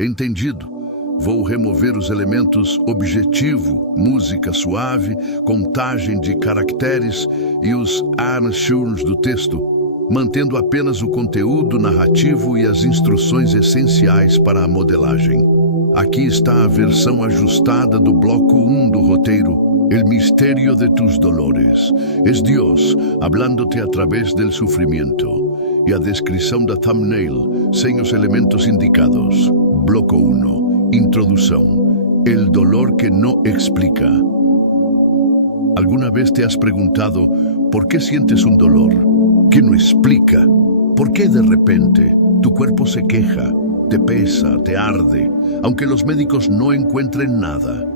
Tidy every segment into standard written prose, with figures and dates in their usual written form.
Entendido. Vou remover os elementos objetivo, música suave, contagem de caracteres e os anchors do texto, mantendo apenas o conteúdo narrativo e as instruções essenciais para a modelagem. Aqui está a versão ajustada do bloco 1 do roteiro, El misterio de tus dolores. Es Dios hablándote a través del sufrimiento. E a descrição da thumbnail, sem os elementos indicados. Bloco 1. Introducción. El dolor que no explica. ¿Alguna vez te has preguntado por qué sientes un dolor que no explica? ¿Por qué de repente tu cuerpo se queja, te pesa, te arde, aunque los médicos no encuentren nada?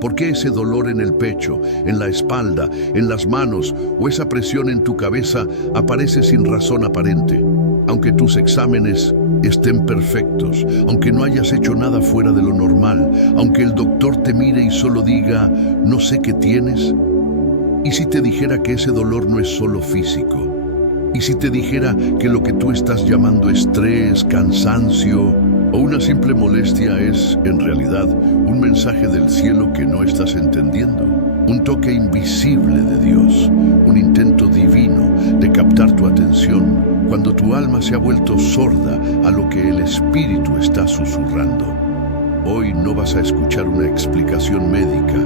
¿Por qué ese dolor en el pecho, en la espalda, en las manos o esa presión en tu cabeza aparece sin razón aparente? Aunque tus exámenes estén perfectos, aunque no hayas hecho nada fuera de lo normal, aunque el doctor te mire y solo diga, no sé qué tienes. ¿Y si te dijera que ese dolor no es solo físico? ¿Y si te dijera que lo que tú estás llamando estrés, cansancio o una simple molestia es, en realidad, un mensaje del cielo que no estás entendiendo? Un toque invisible de Dios, un intento divino de captar tu atención cuando tu alma se ha vuelto sorda a lo que el espíritu está susurrando. Hoy no vas a escuchar una explicación médica,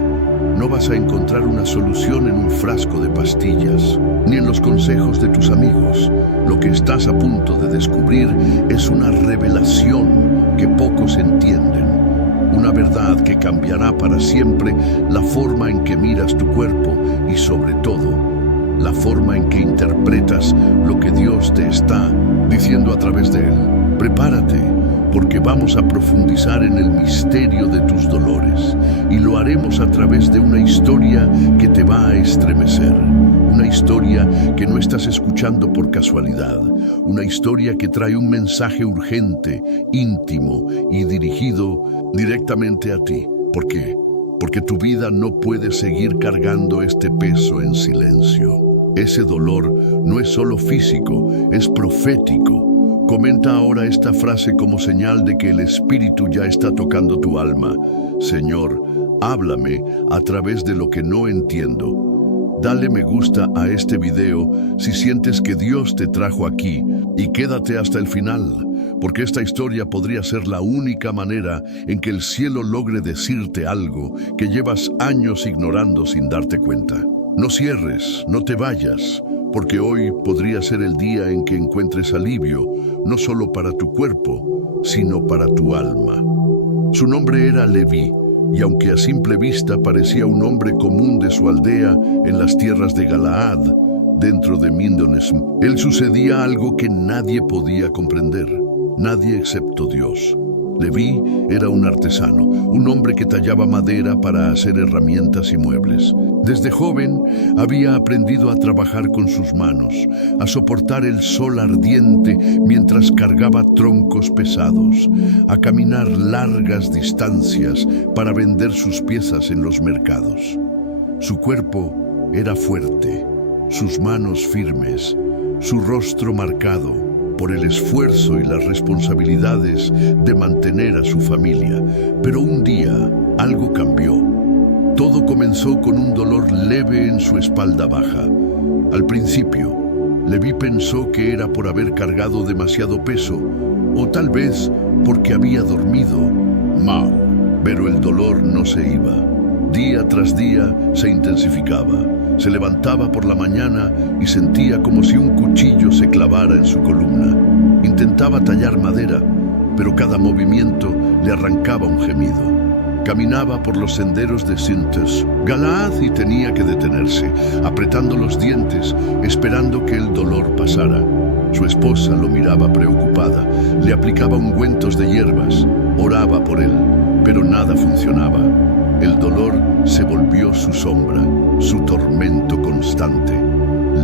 no vas a encontrar una solución en un frasco de pastillas, ni en los consejos de tus amigos. Lo que estás a punto de descubrir es una revelación que pocos entienden. Una verdad que cambiará para siempre la forma en que miras tu cuerpo y, sobre todo, la forma en que interpretas lo que Dios te está diciendo a través de él. Prepárate, porque vamos a profundizar en el misterio de tus dolores y lo haremos a través de una historia que te va a estremecer. Una historia que no estás escuchando por casualidad. Una historia que trae un mensaje urgente, íntimo y dirigido directamente a ti. ¿Por qué? Porque tu vida no puede seguir cargando este peso en silencio. Ese dolor no es solo físico, es profético. Comenta ahora esta frase como señal de que el Espíritu ya está tocando tu alma. Señor, háblame a través de lo que no entiendo. Dale me gusta a este video si sientes que Dios te trajo aquí y quédate hasta el final, porque esta historia podría ser la única manera en que el cielo logre decirte algo que llevas años ignorando sin darte cuenta. No cierres, no te vayas, porque hoy podría ser el día en que encuentres alivio, no solo para tu cuerpo, sino para tu alma. Su nombre era Leví, y aunque a simple vista parecía un hombre común de su aldea en las tierras de Galaad, dentro de Mindonesm, él sucedía algo que nadie podía comprender, nadie excepto Dios. Leví era un artesano, un hombre que tallaba madera para hacer herramientas y muebles. Desde joven había aprendido a trabajar con sus manos, a soportar el sol ardiente mientras cargaba troncos pesados, a caminar largas distancias para vender sus piezas en los mercados. Su cuerpo era fuerte, sus manos firmes, su rostro marcado por el esfuerzo y las responsabilidades de mantener a su familia. Pero un día algo cambió. Todo comenzó con un dolor leve en su espalda baja. Al principio, Leví pensó que era por haber cargado demasiado peso, o tal vez porque había dormido mal. Pero el dolor no se iba. Día tras día se intensificaba. Se levantaba por la mañana y sentía como si un cuchillo se clavara en su columna. Intentaba tallar madera, pero cada movimiento le arrancaba un gemido. Caminaba por los senderos de Sintes, Galaad, y tenía que detenerse, apretando los dientes, esperando que el dolor pasara. Su esposa lo miraba preocupada, le aplicaba ungüentos de hierbas, oraba por él, pero nada funcionaba. El dolor se volvió su sombra, su tormento constante.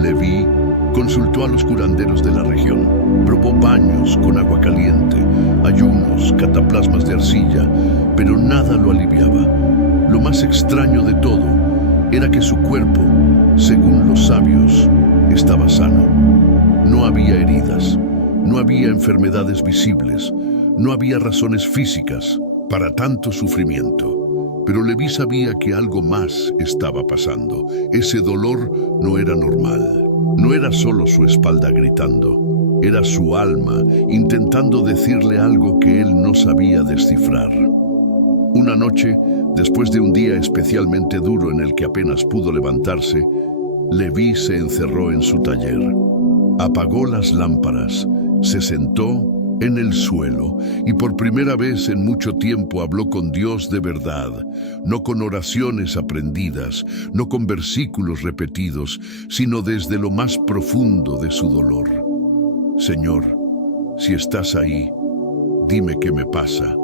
Leví consultó a los curanderos de la región, probó baños con agua caliente, ayunos, cataplasmas de arcilla, pero nada lo aliviaba. Lo más extraño de todo era que su cuerpo, según los sabios, estaba sano. No había heridas, no había enfermedades visibles, no había razones físicas para tanto sufrimiento. Pero Leví sabía que algo más estaba pasando. Ese dolor no era normal. No era solo su espalda gritando. Era su alma intentando decirle algo que él no sabía descifrar. Una noche, después de un día especialmente duro en el que apenas pudo levantarse, Leví se encerró en su taller. Apagó las lámparas, se sentó en el suelo y por primera vez en mucho tiempo habló con Dios de verdad, no con oraciones aprendidas, no con versículos repetidos, sino desde lo más profundo de su dolor. Señor, si estás ahí, dime qué me pasa,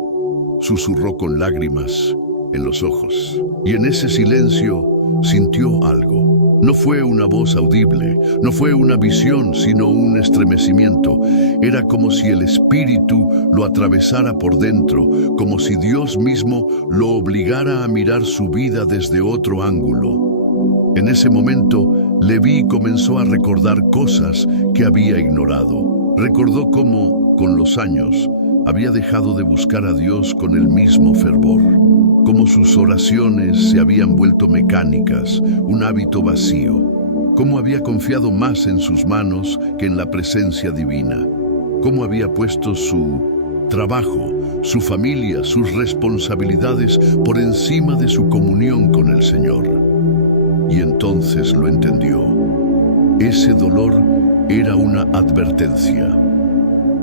susurró con lágrimas en los ojos. Y en ese silencio sintió algo. No fue una voz audible, no fue una visión, sino un estremecimiento. Era como si el espíritu lo atravesara por dentro, como si Dios mismo lo obligara a mirar su vida desde otro ángulo. En ese momento, Leví comenzó a recordar cosas que había ignorado. Recordó cómo, con los años, había dejado de buscar a Dios con el mismo fervor. Cómo sus oraciones se habían vuelto mecánicas, un hábito vacío. Cómo había confiado más en sus manos que en la presencia divina. Cómo había puesto su trabajo, su familia, sus responsabilidades por encima de su comunión con el Señor. Y entonces lo entendió. Ese dolor era una advertencia.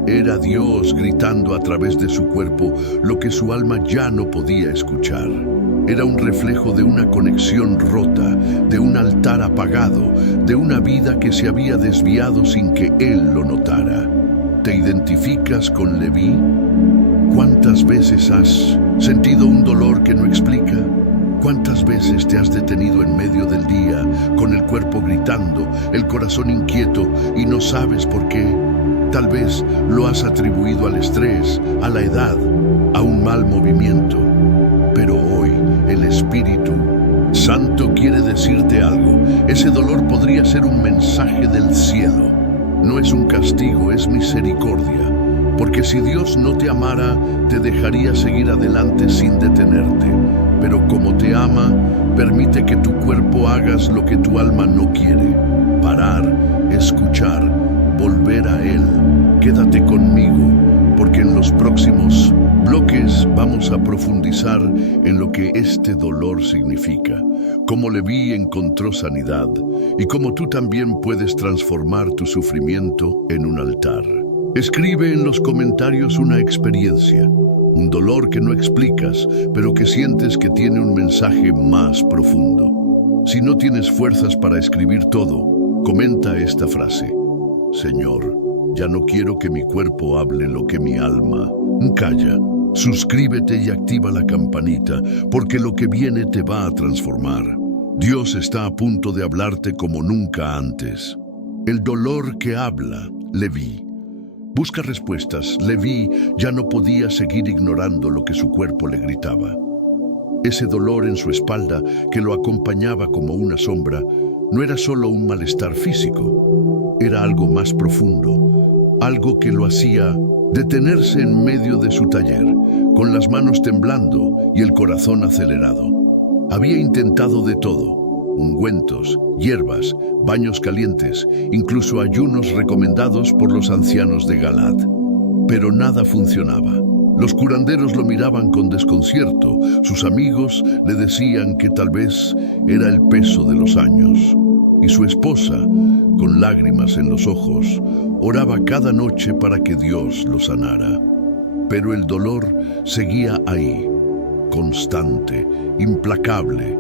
Era Dios gritando a través de su cuerpo lo que su alma ya no podía escuchar. Era un reflejo de una conexión rota, de un altar apagado, de una vida que se había desviado sin que él lo notara. ¿Te identificas con Leví? ¿Cuántas veces has sentido un dolor que no explica? ¿Cuántas veces te has detenido en medio del día, con el cuerpo gritando, el corazón inquieto y no sabes por qué? Tal vez lo has atribuido al estrés, a la edad, a un mal movimiento. Pero hoy el Espíritu Santo quiere decirte algo. Ese dolor podría ser un mensaje del cielo. No es un castigo, es misericordia. Porque si Dios no te amara, te dejaría seguir adelante sin detenerte. Pero como te ama, permite que tu cuerpo hagas lo que tu alma no quiere. Parar, escuchar, volver a Él. Quédate conmigo, porque en los próximos bloques vamos a profundizar en lo que este dolor significa, cómo Leví encontró sanidad y cómo tú también puedes transformar tu sufrimiento en un altar. Escribe en los comentarios una experiencia, un dolor que no explicas, pero que sientes que tiene un mensaje más profundo. Si no tienes fuerzas para escribir todo, comenta esta frase: Señor, ya no quiero que mi cuerpo hable lo que mi alma calla. Suscríbete y activa la campanita, porque lo que viene te va a transformar. Dios está a punto de hablarte como nunca antes. El dolor que habla, Leví. Busca respuestas. Leví ya no podía seguir ignorando lo que su cuerpo le gritaba. Ese dolor en su espalda, que lo acompañaba como una sombra, no era solo un malestar físico. Era algo más profundo, algo que lo hacía detenerse en medio de su taller, con las manos temblando y el corazón acelerado. Había intentado de todo: ungüentos, hierbas, baños calientes, incluso ayunos recomendados por los ancianos de Galad. Pero nada funcionaba. Los curanderos lo miraban con desconcierto. Sus amigos le decían que tal vez era el peso de los años. Y su esposa, con lágrimas en los ojos, oraba cada noche para que Dios lo sanara. Pero el dolor seguía ahí, constante, implacable,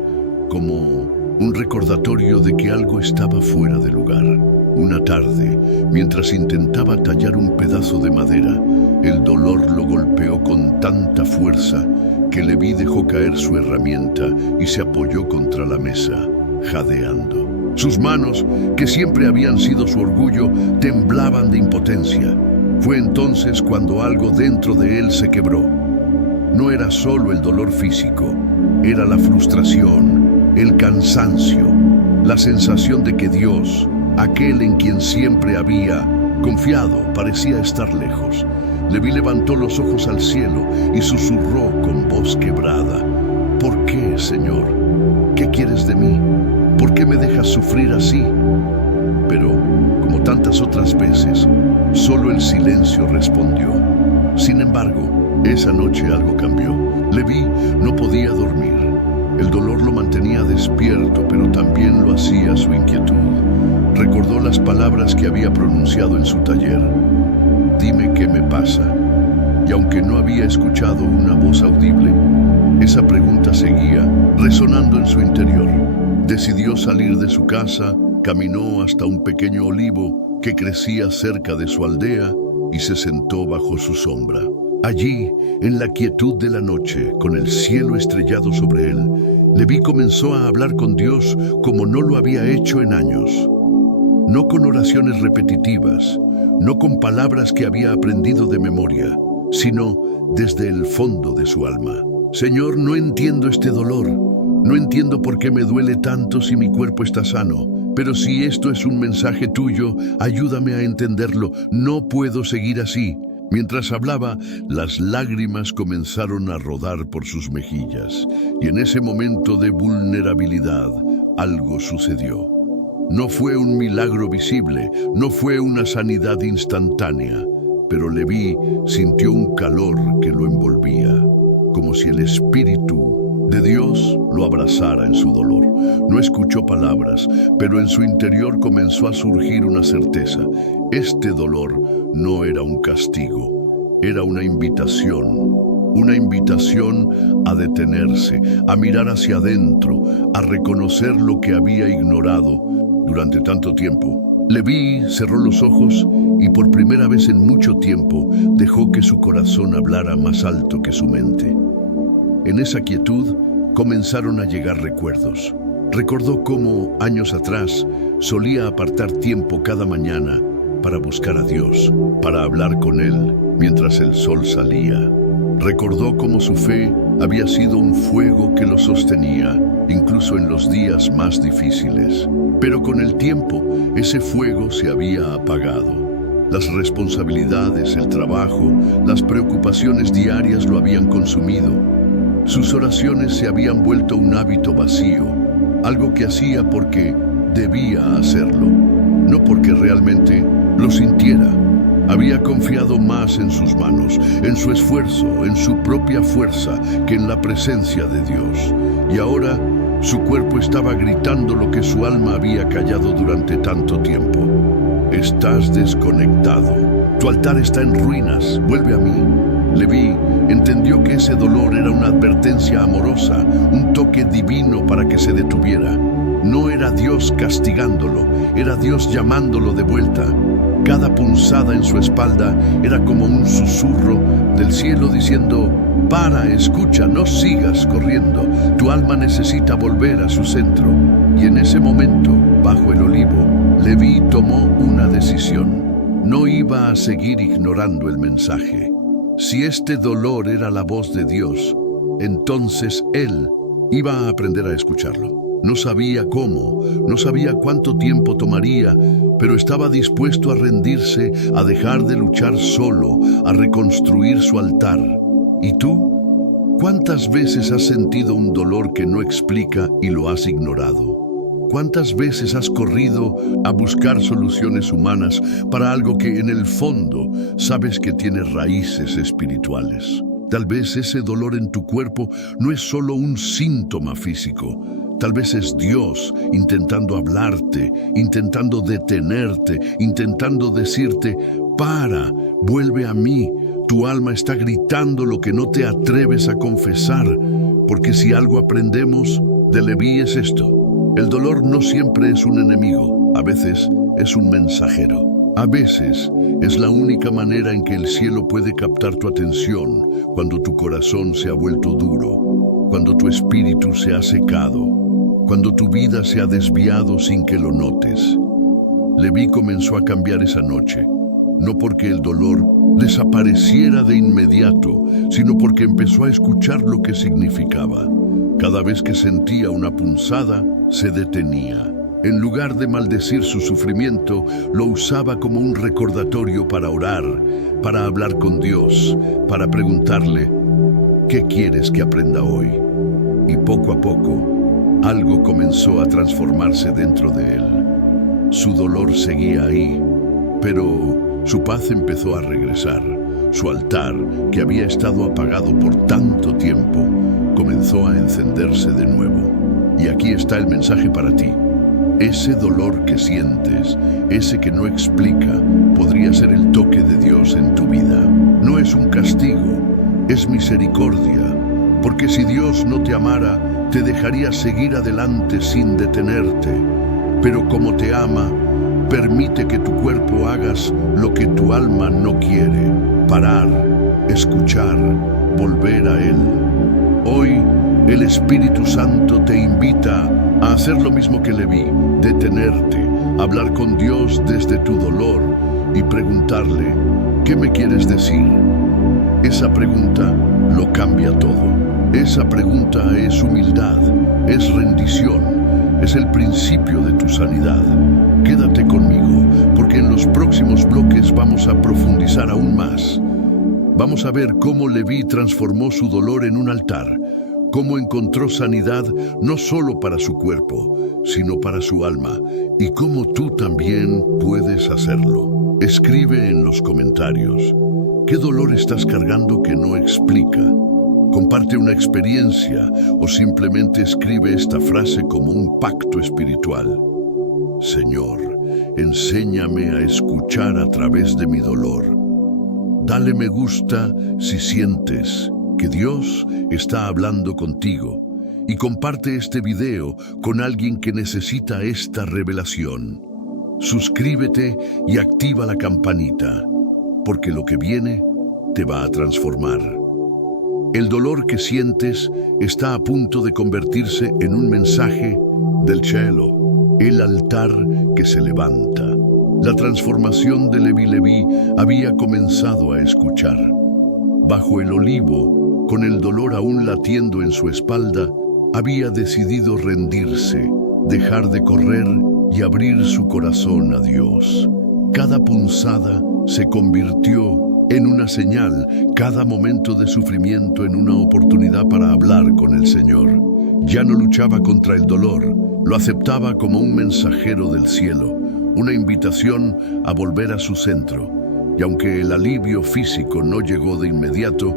como un recordatorio de que algo estaba fuera de lugar. Una tarde, mientras intentaba tallar un pedazo de madera, el dolor lo golpeó con tanta fuerza que Leví dejó caer su herramienta y se apoyó contra la mesa, jadeando. Sus manos, que siempre habían sido su orgullo, temblaban de impotencia. Fue entonces cuando algo dentro de él se quebró. No era solo el dolor físico, era la frustración, el cansancio, la sensación de que Dios, aquel en quien siempre había confiado, parecía estar lejos. Leví levantó los ojos al cielo y susurró con voz quebrada: ¿Por qué, Señor? ¿Qué quieres de mí? ¿Por qué me dejas sufrir así? Pero, como tantas otras veces, solo el silencio respondió. Sin embargo, esa noche algo cambió. Leví no podía dormir. El dolor lo mantenía despierto, pero también lo hacía su inquietud. Recordó las palabras que había pronunciado en su taller: dime qué me pasa. Y aunque no había escuchado una voz audible, esa pregunta seguía resonando en su interior. Decidió salir de su casa, caminó hasta un pequeño olivo que crecía cerca de su aldea y se sentó bajo su sombra. Allí, en la quietud de la noche, con el cielo estrellado sobre él, Leví comenzó a hablar con Dios como no lo había hecho en años. No con oraciones repetitivas, no con palabras que había aprendido de memoria, sino desde el fondo de su alma. Señor, no entiendo este dolor. No entiendo por qué me duele tanto si mi cuerpo está sano. Pero si esto es un mensaje tuyo, ayúdame a entenderlo. No puedo seguir así. Mientras hablaba, las lágrimas comenzaron a rodar por sus mejillas. Y en ese momento de vulnerabilidad, algo sucedió. No fue un milagro visible, no fue una sanidad instantánea, pero Leví sintió un calor que lo envolvía, como si el Espíritu de Dios lo abrazara en su dolor. No escuchó palabras, pero en su interior comenzó a surgir una certeza. Este dolor no era un castigo, era una invitación a detenerse, a mirar hacia adentro, a reconocer lo que había ignorado durante tanto tiempo. Leví cerró los ojos y por primera vez en mucho tiempo dejó que su corazón hablara más alto que su mente. En esa quietud comenzaron a llegar recuerdos. Recordó cómo, años atrás, solía apartar tiempo cada mañana para buscar a Dios, para hablar con Él mientras el sol salía. Recordó cómo su fe había sido un fuego que lo sostenía, incluso en los días más difíciles. Pero con el tiempo, ese fuego se había apagado. Las responsabilidades, el trabajo, las preocupaciones diarias lo habían consumido. Sus oraciones se habían vuelto un hábito vacío, algo que hacía porque debía hacerlo, no porque realmente lo sintiera. Había confiado más en sus manos, en su esfuerzo, en su propia fuerza, que en la presencia de Dios. Y ahora su cuerpo estaba gritando lo que su alma había callado durante tanto tiempo. Estás desconectado. Tu altar está en ruinas. Vuelve a mí. Leví entendió que ese dolor era una advertencia amorosa, un toque divino para que se detuviera. No era Dios castigándolo, era Dios llamándolo de vuelta. Cada punzada en su espalda era como un susurro del cielo diciendo: para, escucha, no sigas corriendo. Tu alma necesita volver a su centro. Y en ese momento, bajo el olivo, Leví tomó una decisión. No iba a seguir ignorando el mensaje. Si este dolor era la voz de Dios, entonces él iba a aprender a escucharlo. No sabía cómo, no sabía cuánto tiempo tomaría, pero estaba dispuesto a rendirse, a dejar de luchar solo, a reconstruir su altar. ¿Y tú? ¿Cuántas veces has sentido un dolor que no explica y lo has ignorado? ¿Cuántas veces has corrido a buscar soluciones humanas para algo que en el fondo sabes que tiene raíces espirituales? Tal vez ese dolor en tu cuerpo no es solo un síntoma físico. Tal vez es Dios intentando hablarte, intentando detenerte, intentando decirte: para, vuelve a mí. Tu alma está gritando lo que no te atreves a confesar, porque si algo aprendemos de Leví es esto: el dolor no siempre es un enemigo, a veces es un mensajero. A veces es la única manera en que el cielo puede captar tu atención cuando tu corazón se ha vuelto duro, cuando tu espíritu se ha secado, cuando tu vida se ha desviado sin que lo notes. Leví comenzó a cambiar esa noche, no porque el dolor desapareciera de inmediato, sino porque empezó a escuchar lo que significaba. Cada vez que sentía una punzada, se detenía. En lugar de maldecir su sufrimiento, lo usaba como un recordatorio para orar, para hablar con Dios, para preguntarle, ¿qué quieres que aprenda hoy? Y poco a poco, algo comenzó a transformarse dentro de él. Su dolor seguía ahí, pero su paz empezó a regresar. Su altar, que había estado apagado por tanto tiempo, comenzó a encenderse de nuevo. Y aquí está el mensaje para ti. Ese dolor que sientes, ese que no explica, podría ser el toque de Dios en tu vida. No es un castigo, es misericordia, porque si Dios no te amara, te dejaría seguir adelante sin detenerte. Pero como te ama, permite que tu cuerpo hagas lo que tu alma no quiere, parar, escuchar, volver a Él. Hoy, el Espíritu Santo te invita a hacer lo mismo que Leví, detenerte, hablar con Dios desde tu dolor y preguntarle, ¿qué me quieres decir? Esa pregunta lo cambia todo. Esa pregunta es humildad, es rendición, es el principio de tu sanidad. Quédate conmigo, porque en los próximos bloques vamos a profundizar aún más. Vamos a ver cómo Leví transformó su dolor en un altar, cómo encontró sanidad no solo para su cuerpo, sino para su alma, y cómo tú también puedes hacerlo. Escribe en los comentarios, ¿qué dolor estás cargando que no explica? Comparte una experiencia o simplemente escribe esta frase como un pacto espiritual. Señor, enséñame a escuchar a través de mi dolor. Dale me gusta si sientes que Dios está hablando contigo y comparte este video con alguien que necesita esta revelación. Suscríbete y activa la campanita, porque lo que viene te va a transformar. El dolor que sientes está a punto de convertirse en un mensaje del cielo, el altar que se levanta. La transformación de Leví había comenzado a escuchar. Bajo el olivo, con el dolor aún latiendo en su espalda, había decidido rendirse, dejar de correr y abrir su corazón a Dios. Cada punzada se convirtió en una señal, cada momento de sufrimiento en una oportunidad para hablar con el Señor. Ya no luchaba contra el dolor, lo aceptaba como un mensajero del cielo, una invitación a volver a su centro. Y aunque el alivio físico no llegó de inmediato,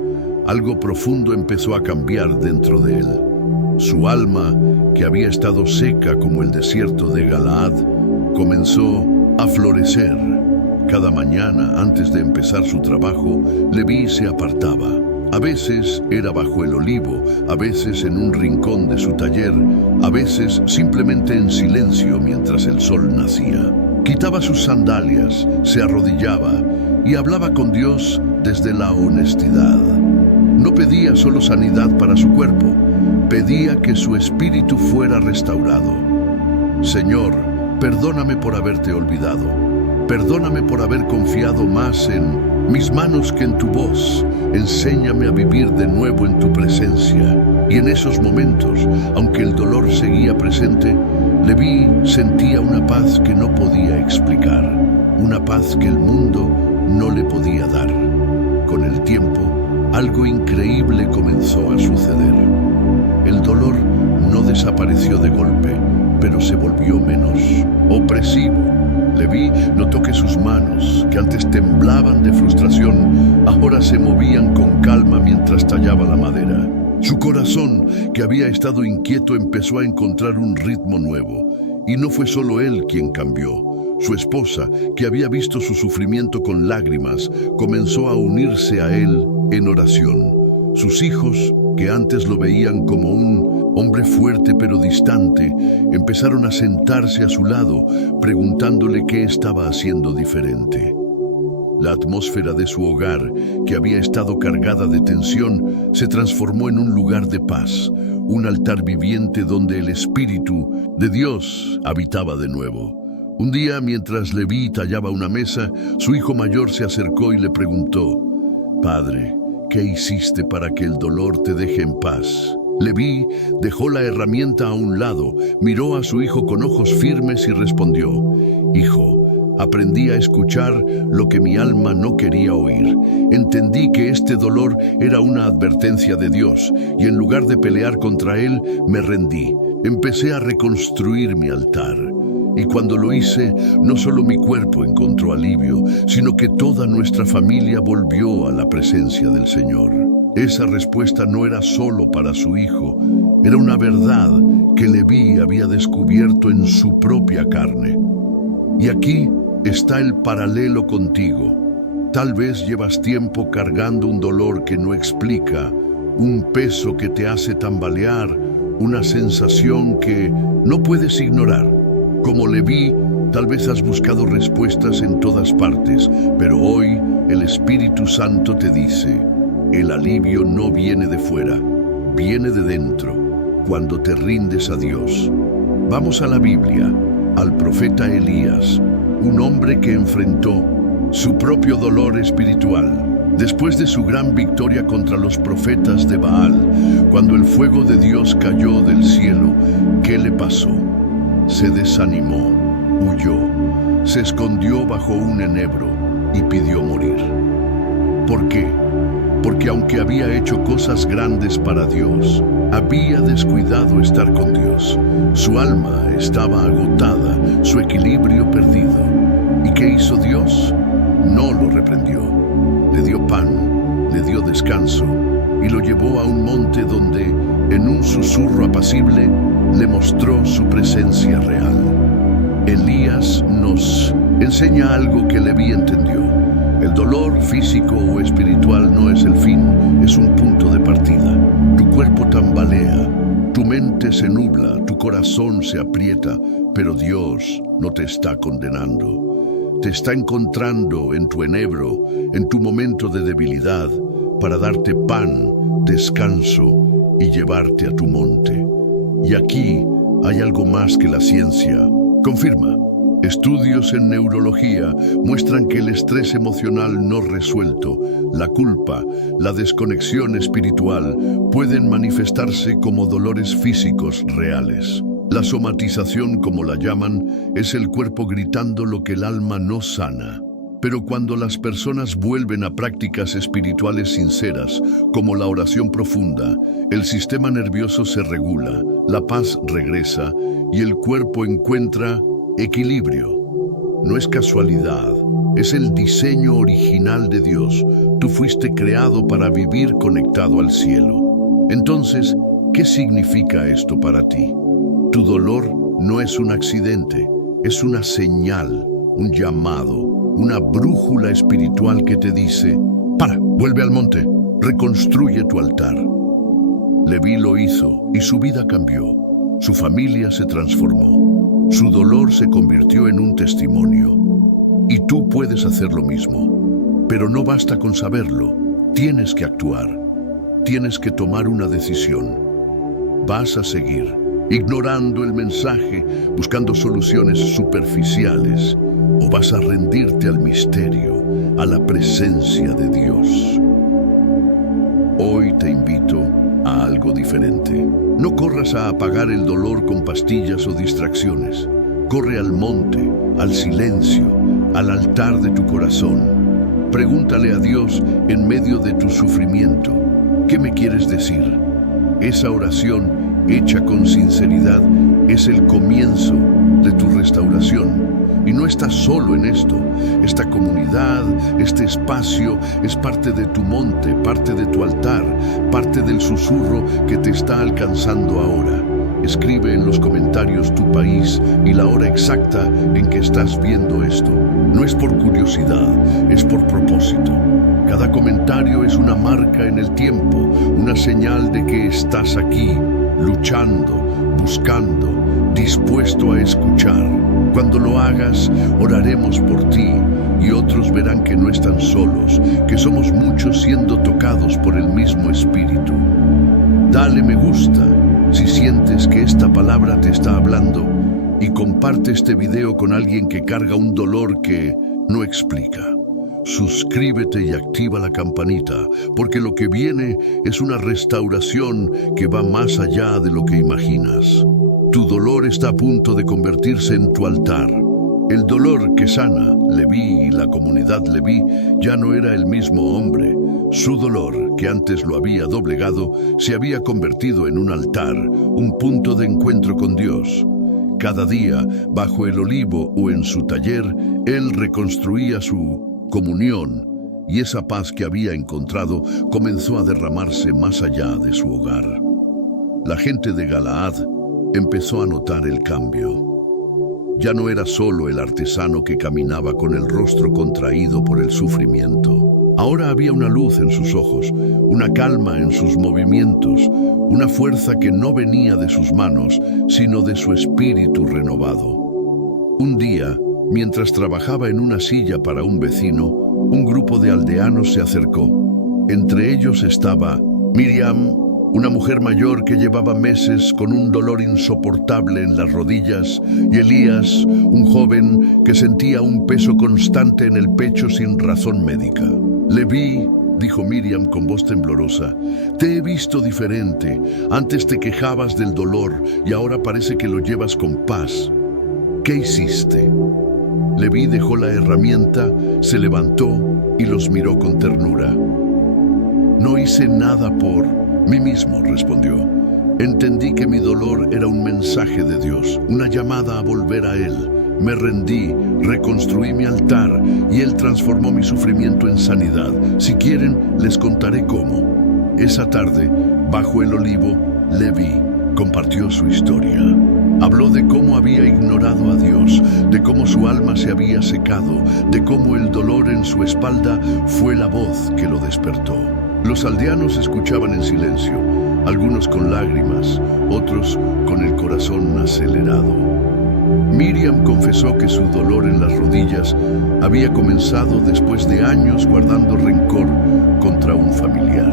algo profundo empezó a cambiar dentro de él. Su alma, que había estado seca como el desierto de Galaad, comenzó a florecer. Cada mañana, antes de empezar su trabajo, Leví se apartaba. A veces era bajo el olivo, a veces en un rincón de su taller, a veces simplemente en silencio mientras el sol nacía. Quitaba sus sandalias, se arrodillaba y hablaba con Dios desde la honestidad. No pedía solo sanidad para su cuerpo, pedía que su espíritu fuera restaurado. Señor, perdóname por haberte olvidado. Perdóname por haber confiado más en mis manos que en tu voz. Enséñame a vivir de nuevo en tu presencia. Y en esos momentos, aunque el dolor seguía presente, Leví sentía una paz que no podía explicar, una paz que el mundo no le podía dar. Con el tiempo, algo increíble comenzó a suceder. El dolor no desapareció de golpe, pero se volvió menos opresivo. Leví notó que sus manos, que antes temblaban de frustración, ahora se movían con calma mientras tallaba la madera. Su corazón, que había estado inquieto, empezó a encontrar un ritmo nuevo. Y no fue solo él quien cambió. Su esposa, que había visto su sufrimiento con lágrimas, comenzó a unirse a él en oración. Sus hijos, que antes lo veían como un hombre fuerte pero distante, empezaron a sentarse a su lado, preguntándole qué estaba haciendo diferente. La atmósfera de su hogar, que había estado cargada de tensión, se transformó en un lugar de paz, un altar viviente donde el Espíritu de Dios habitaba de nuevo. Un día, mientras Leví tallaba una mesa, su hijo mayor se acercó y le preguntó: «Padre, ¿qué hiciste para que el dolor te deje en paz?». Leví dejó la herramienta a un lado, miró a su hijo con ojos firmes y respondió: «Hijo, aprendí a escuchar lo que mi alma no quería oír. Entendí que este dolor era una advertencia de Dios y en lugar de pelear contra él, me rendí. Empecé a reconstruir mi altar. Y cuando lo hice, no solo mi cuerpo encontró alivio, sino que toda nuestra familia volvió a la presencia del Señor». Esa respuesta no era solo para su hijo, era una verdad que Leví había descubierto en su propia carne. Y aquí está el paralelo contigo. Tal vez llevas tiempo cargando un dolor que no explica, un peso que te hace tambalear, una sensación que no puedes ignorar. Como Leví, tal vez has buscado respuestas en todas partes, pero hoy el Espíritu Santo te dice: el alivio no viene de fuera, viene de dentro, cuando te rindes a Dios. Vamos a la Biblia, al profeta Elías, un hombre que enfrentó su propio dolor espiritual. Después de su gran victoria contra los profetas de Baal, cuando el fuego de Dios cayó del cielo, ¿qué le pasó? Se desanimó, huyó, se escondió bajo un enebro y pidió morir. ¿Por qué? Porque aunque había hecho cosas grandes para Dios, había descuidado estar con Dios. Su alma estaba agotada, su equilibrio perdido. ¿Y qué hizo Dios? No lo reprendió. Le dio pan, le dio descanso y lo llevó a un monte donde, en un susurro apacible, le mostró su presencia real. Elías nos enseña algo que Leví entendió. El dolor físico o espiritual no es el fin, es un punto de partida. Tu cuerpo tambalea, tu mente se nubla, tu corazón se aprieta, pero Dios no te está condenando. Te está encontrando en tu enebro, en tu momento de debilidad, para darte pan, descanso y llevarte a tu monte. Y aquí hay algo más que la ciencia. Confirma. Estudios en neurología muestran que el estrés emocional no resuelto, la culpa, la desconexión espiritual pueden manifestarse como dolores físicos reales. La somatización, como la llaman, es el cuerpo gritando lo que el alma no sana. Pero cuando las personas vuelven a prácticas espirituales sinceras, como la oración profunda, el sistema nervioso se regula, la paz regresa y el cuerpo encuentra equilibrio. No es casualidad, es el diseño original de Dios. Tú fuiste creado para vivir conectado al cielo. Entonces, ¿qué significa esto para ti? Tu dolor no es un accidente, es una señal, un llamado, una brújula espiritual que te dice: para, vuelve al monte, reconstruye tu altar. Leví lo hizo y su vida cambió. Su familia se transformó. Su dolor se convirtió en un testimonio. Y tú puedes hacer lo mismo. Pero no basta con saberlo. Tienes que actuar. Tienes que tomar una decisión. ¿Vas a seguir ignorando el mensaje, buscando soluciones superficiales? ¿O vas a rendirte al misterio, a la presencia de Dios? Hoy te invito a algo diferente. No corras a apagar el dolor con pastillas o distracciones. Corre al monte, al silencio, al altar de tu corazón. Pregúntale a Dios en medio de tu sufrimiento: ¿qué me quieres decir? Esa oración, hecha con sinceridad, es el comienzo de tu restauración. Y no estás solo en esto. Esta comunidad, este espacio, es parte de tu monte, parte de tu altar, parte del susurro que te está alcanzando ahora. Escribe en los comentarios tu país y la hora exacta en que estás viendo esto. No es por curiosidad, es por propósito. Cada comentario es una marca en el tiempo, una señal de que estás aquí, luchando, buscando, dispuesto a escuchar. Cuando lo hagas, oraremos por ti y otros verán que no están solos, que somos muchos siendo tocados por el mismo Espíritu. Dale me gusta si sientes que esta palabra te está hablando y comparte este video con alguien que carga un dolor que no explica, suscríbete y activa la campanita, porque lo que viene es una restauración que va más allá de lo que imaginas. Tu dolor está a punto de convertirse en tu altar. El dolor que sana Leví y la comunidad Leví ya no era el mismo hombre. Su dolor, que antes lo había doblegado, se había convertido en un altar, un punto de encuentro con Dios. Cada día, bajo el olivo o en su taller, él reconstruía su comunión, y esa paz que había encontrado comenzó a derramarse más allá de su hogar. La gente de Galaad empezó a notar el cambio. Ya no era solo el artesano que caminaba con el rostro contraído por el sufrimiento. Ahora había una luz en sus ojos, una calma en sus movimientos, una fuerza que no venía de sus manos, sino de su espíritu renovado. Un día, mientras trabajaba en una silla para un vecino, un grupo de aldeanos se acercó. Entre ellos estaba Miriam, una mujer mayor que llevaba meses con un dolor insoportable en las rodillas, y Elías, un joven que sentía un peso constante en el pecho sin razón médica. Leví, dijo Miriam con voz temblorosa, te he visto diferente. Antes te quejabas del dolor y ahora parece que lo llevas con paz. ¿Qué hiciste? Leví dejó la herramienta, se levantó y los miró con ternura. No hice nada por mí mismo, respondió. Entendí que mi dolor era un mensaje de Dios, una llamada a volver a Él. Me rendí, reconstruí mi altar y Él transformó mi sufrimiento en sanidad. Si quieren, les contaré cómo. Esa tarde, bajo el olivo, Leví compartió su historia. Habló de cómo había ignorado a Dios, de cómo su alma se había secado, de cómo el dolor en su espalda fue la voz que lo despertó. Los aldeanos escuchaban en silencio, algunos con lágrimas, otros con el corazón acelerado. Miriam confesó que su dolor en las rodillas había comenzado después de años guardando rencor contra un familiar.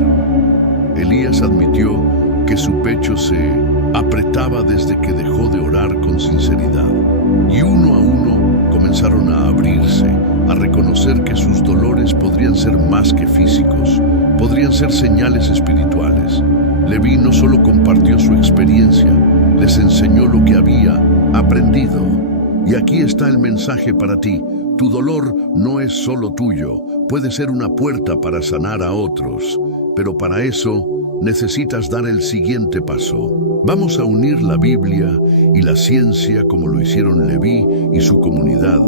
Elías admitió que su pecho se apretaba desde que dejó de orar con sinceridad. Y uno a uno comenzaron a abrirse, a reconocer que sus dolores podrían ser más que físicos, podrían ser señales espirituales. Leví no solo compartió su experiencia, les enseñó lo que había aprendido. Y aquí está el mensaje para ti. Tu dolor no es solo tuyo, puede ser una puerta para sanar a otros, pero para eso necesitas dar el siguiente paso. Vamos a unir la Biblia y la ciencia como lo hicieron Leví y su comunidad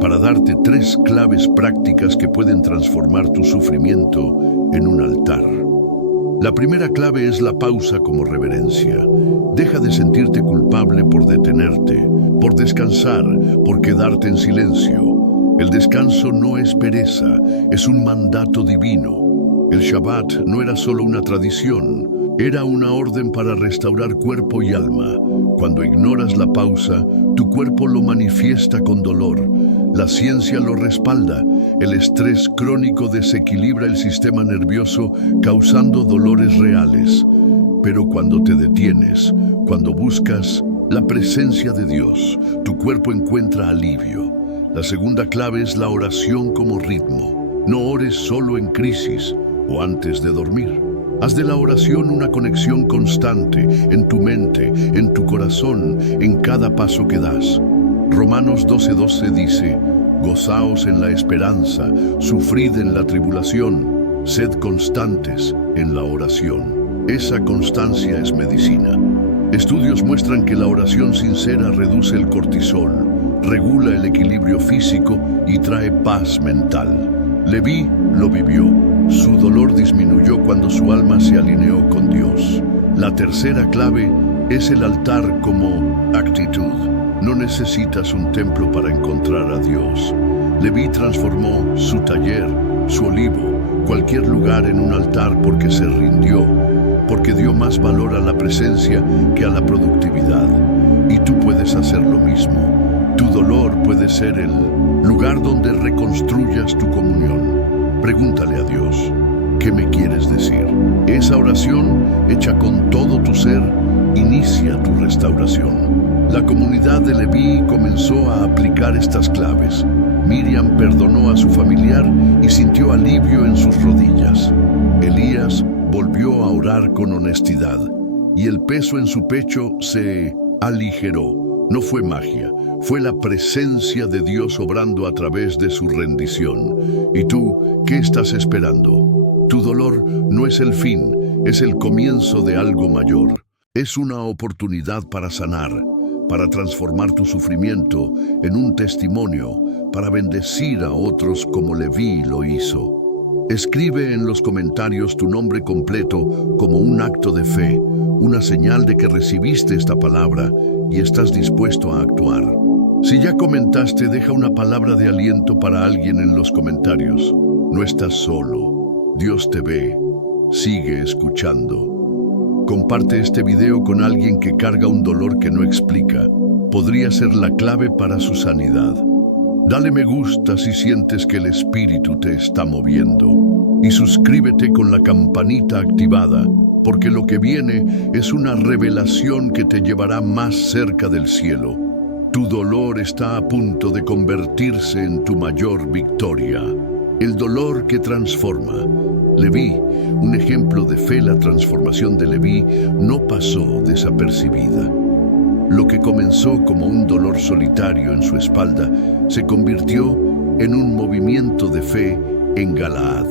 para darte 3 claves prácticas que pueden transformar tu sufrimiento en un altar. La primera clave es la pausa como reverencia. Deja de sentirte culpable por detenerte, por descansar, por quedarte en silencio. El descanso no es pereza, es un mandato divino. El Shabbat no era solo una tradición, era una orden para restaurar cuerpo y alma. Cuando ignoras la pausa, tu cuerpo lo manifiesta con dolor. La ciencia lo respalda. El estrés crónico desequilibra el sistema nervioso, causando dolores reales. Pero cuando te detienes, cuando buscas la presencia de Dios, tu cuerpo encuentra alivio. La segunda clave es la oración como ritmo. No ores solo en crisis o antes de dormir. Haz de la oración una conexión constante en tu mente, en tu corazón, en cada paso que das. Romanos 12:12 dice, gozaos en la esperanza, sufrid en la tribulación, sed constantes en la oración. Esa constancia es medicina. Estudios muestran que la oración sincera reduce el cortisol, regula el equilibrio físico y trae paz mental. Leví lo vivió. Su dolor disminuyó cuando su alma se alineó con Dios. La tercera clave es el altar como actitud. No necesitas un templo para encontrar a Dios. Leví transformó su taller, su olivo, cualquier lugar en un altar porque se rindió, porque dio más valor a la presencia que a la productividad. Y tú puedes hacer lo mismo. Tu dolor puede ser el lugar donde reconstruyas tu comunión. Pregúntale a Dios, ¿qué me quieres decir? Esa oración, hecha con todo tu ser, inicia tu restauración. La comunidad de Leví comenzó a aplicar estas claves. Miriam perdonó a su familiar y sintió alivio en sus rodillas. Elías volvió a orar con honestidad y el peso en su pecho se aligeró. No fue magia, fue la presencia de Dios obrando a través de su rendición. ¿Y tú qué estás esperando? Tu dolor no es el fin, es el comienzo de algo mayor. Es una oportunidad para sanar, para transformar tu sufrimiento en un testimonio, para bendecir a otros como Leví lo hizo. Escribe en los comentarios tu nombre completo como un acto de fe, una señal de que recibiste esta palabra y estás dispuesto a actuar. Si ya comentaste, deja una palabra de aliento para alguien en los comentarios. No estás solo. Dios te ve. Sigue escuchando. Comparte este video con alguien que carga un dolor que no explica. Podría ser la clave para su sanidad. Dale me gusta si sientes que el espíritu te está moviendo. Y suscríbete con la campanita activada, porque lo que viene es una revelación que te llevará más cerca del cielo. Tu dolor está a punto de convertirse en tu mayor victoria. El dolor que transforma. Leví, un ejemplo de fe. La transformación de Leví no pasó desapercibida. Lo que comenzó como un dolor solitario en su espalda se convirtió en un movimiento de fe en Galaad.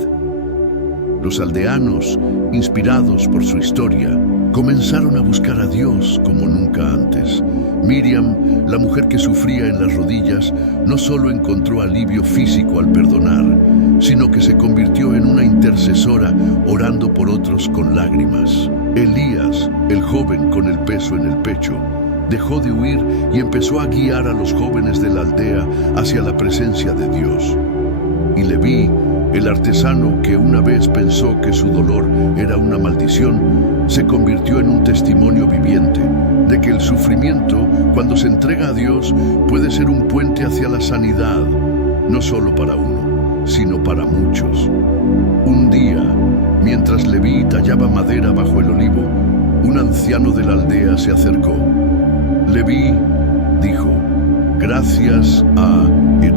Los aldeanos, inspirados por su historia, comenzaron a buscar a Dios como nunca antes. Miriam, la mujer que sufría en las rodillas, no solo encontró alivio físico al perdonar, sino que se convirtió en una intercesora orando por otros con lágrimas. Elías, el joven con el peso en el pecho, dejó de huir y empezó a guiar a los jóvenes de la aldea hacia la presencia de Dios. Y Leví, el artesano que una vez pensó que su dolor era una maldición, se convirtió en un testimonio viviente de que el sufrimiento, cuando se entrega a Dios, puede ser un puente hacia la sanidad, no solo para uno, sino para muchos. Un día, mientras Leví tallaba madera bajo el olivo, un anciano de la aldea se acercó. Leví dijo: gracias a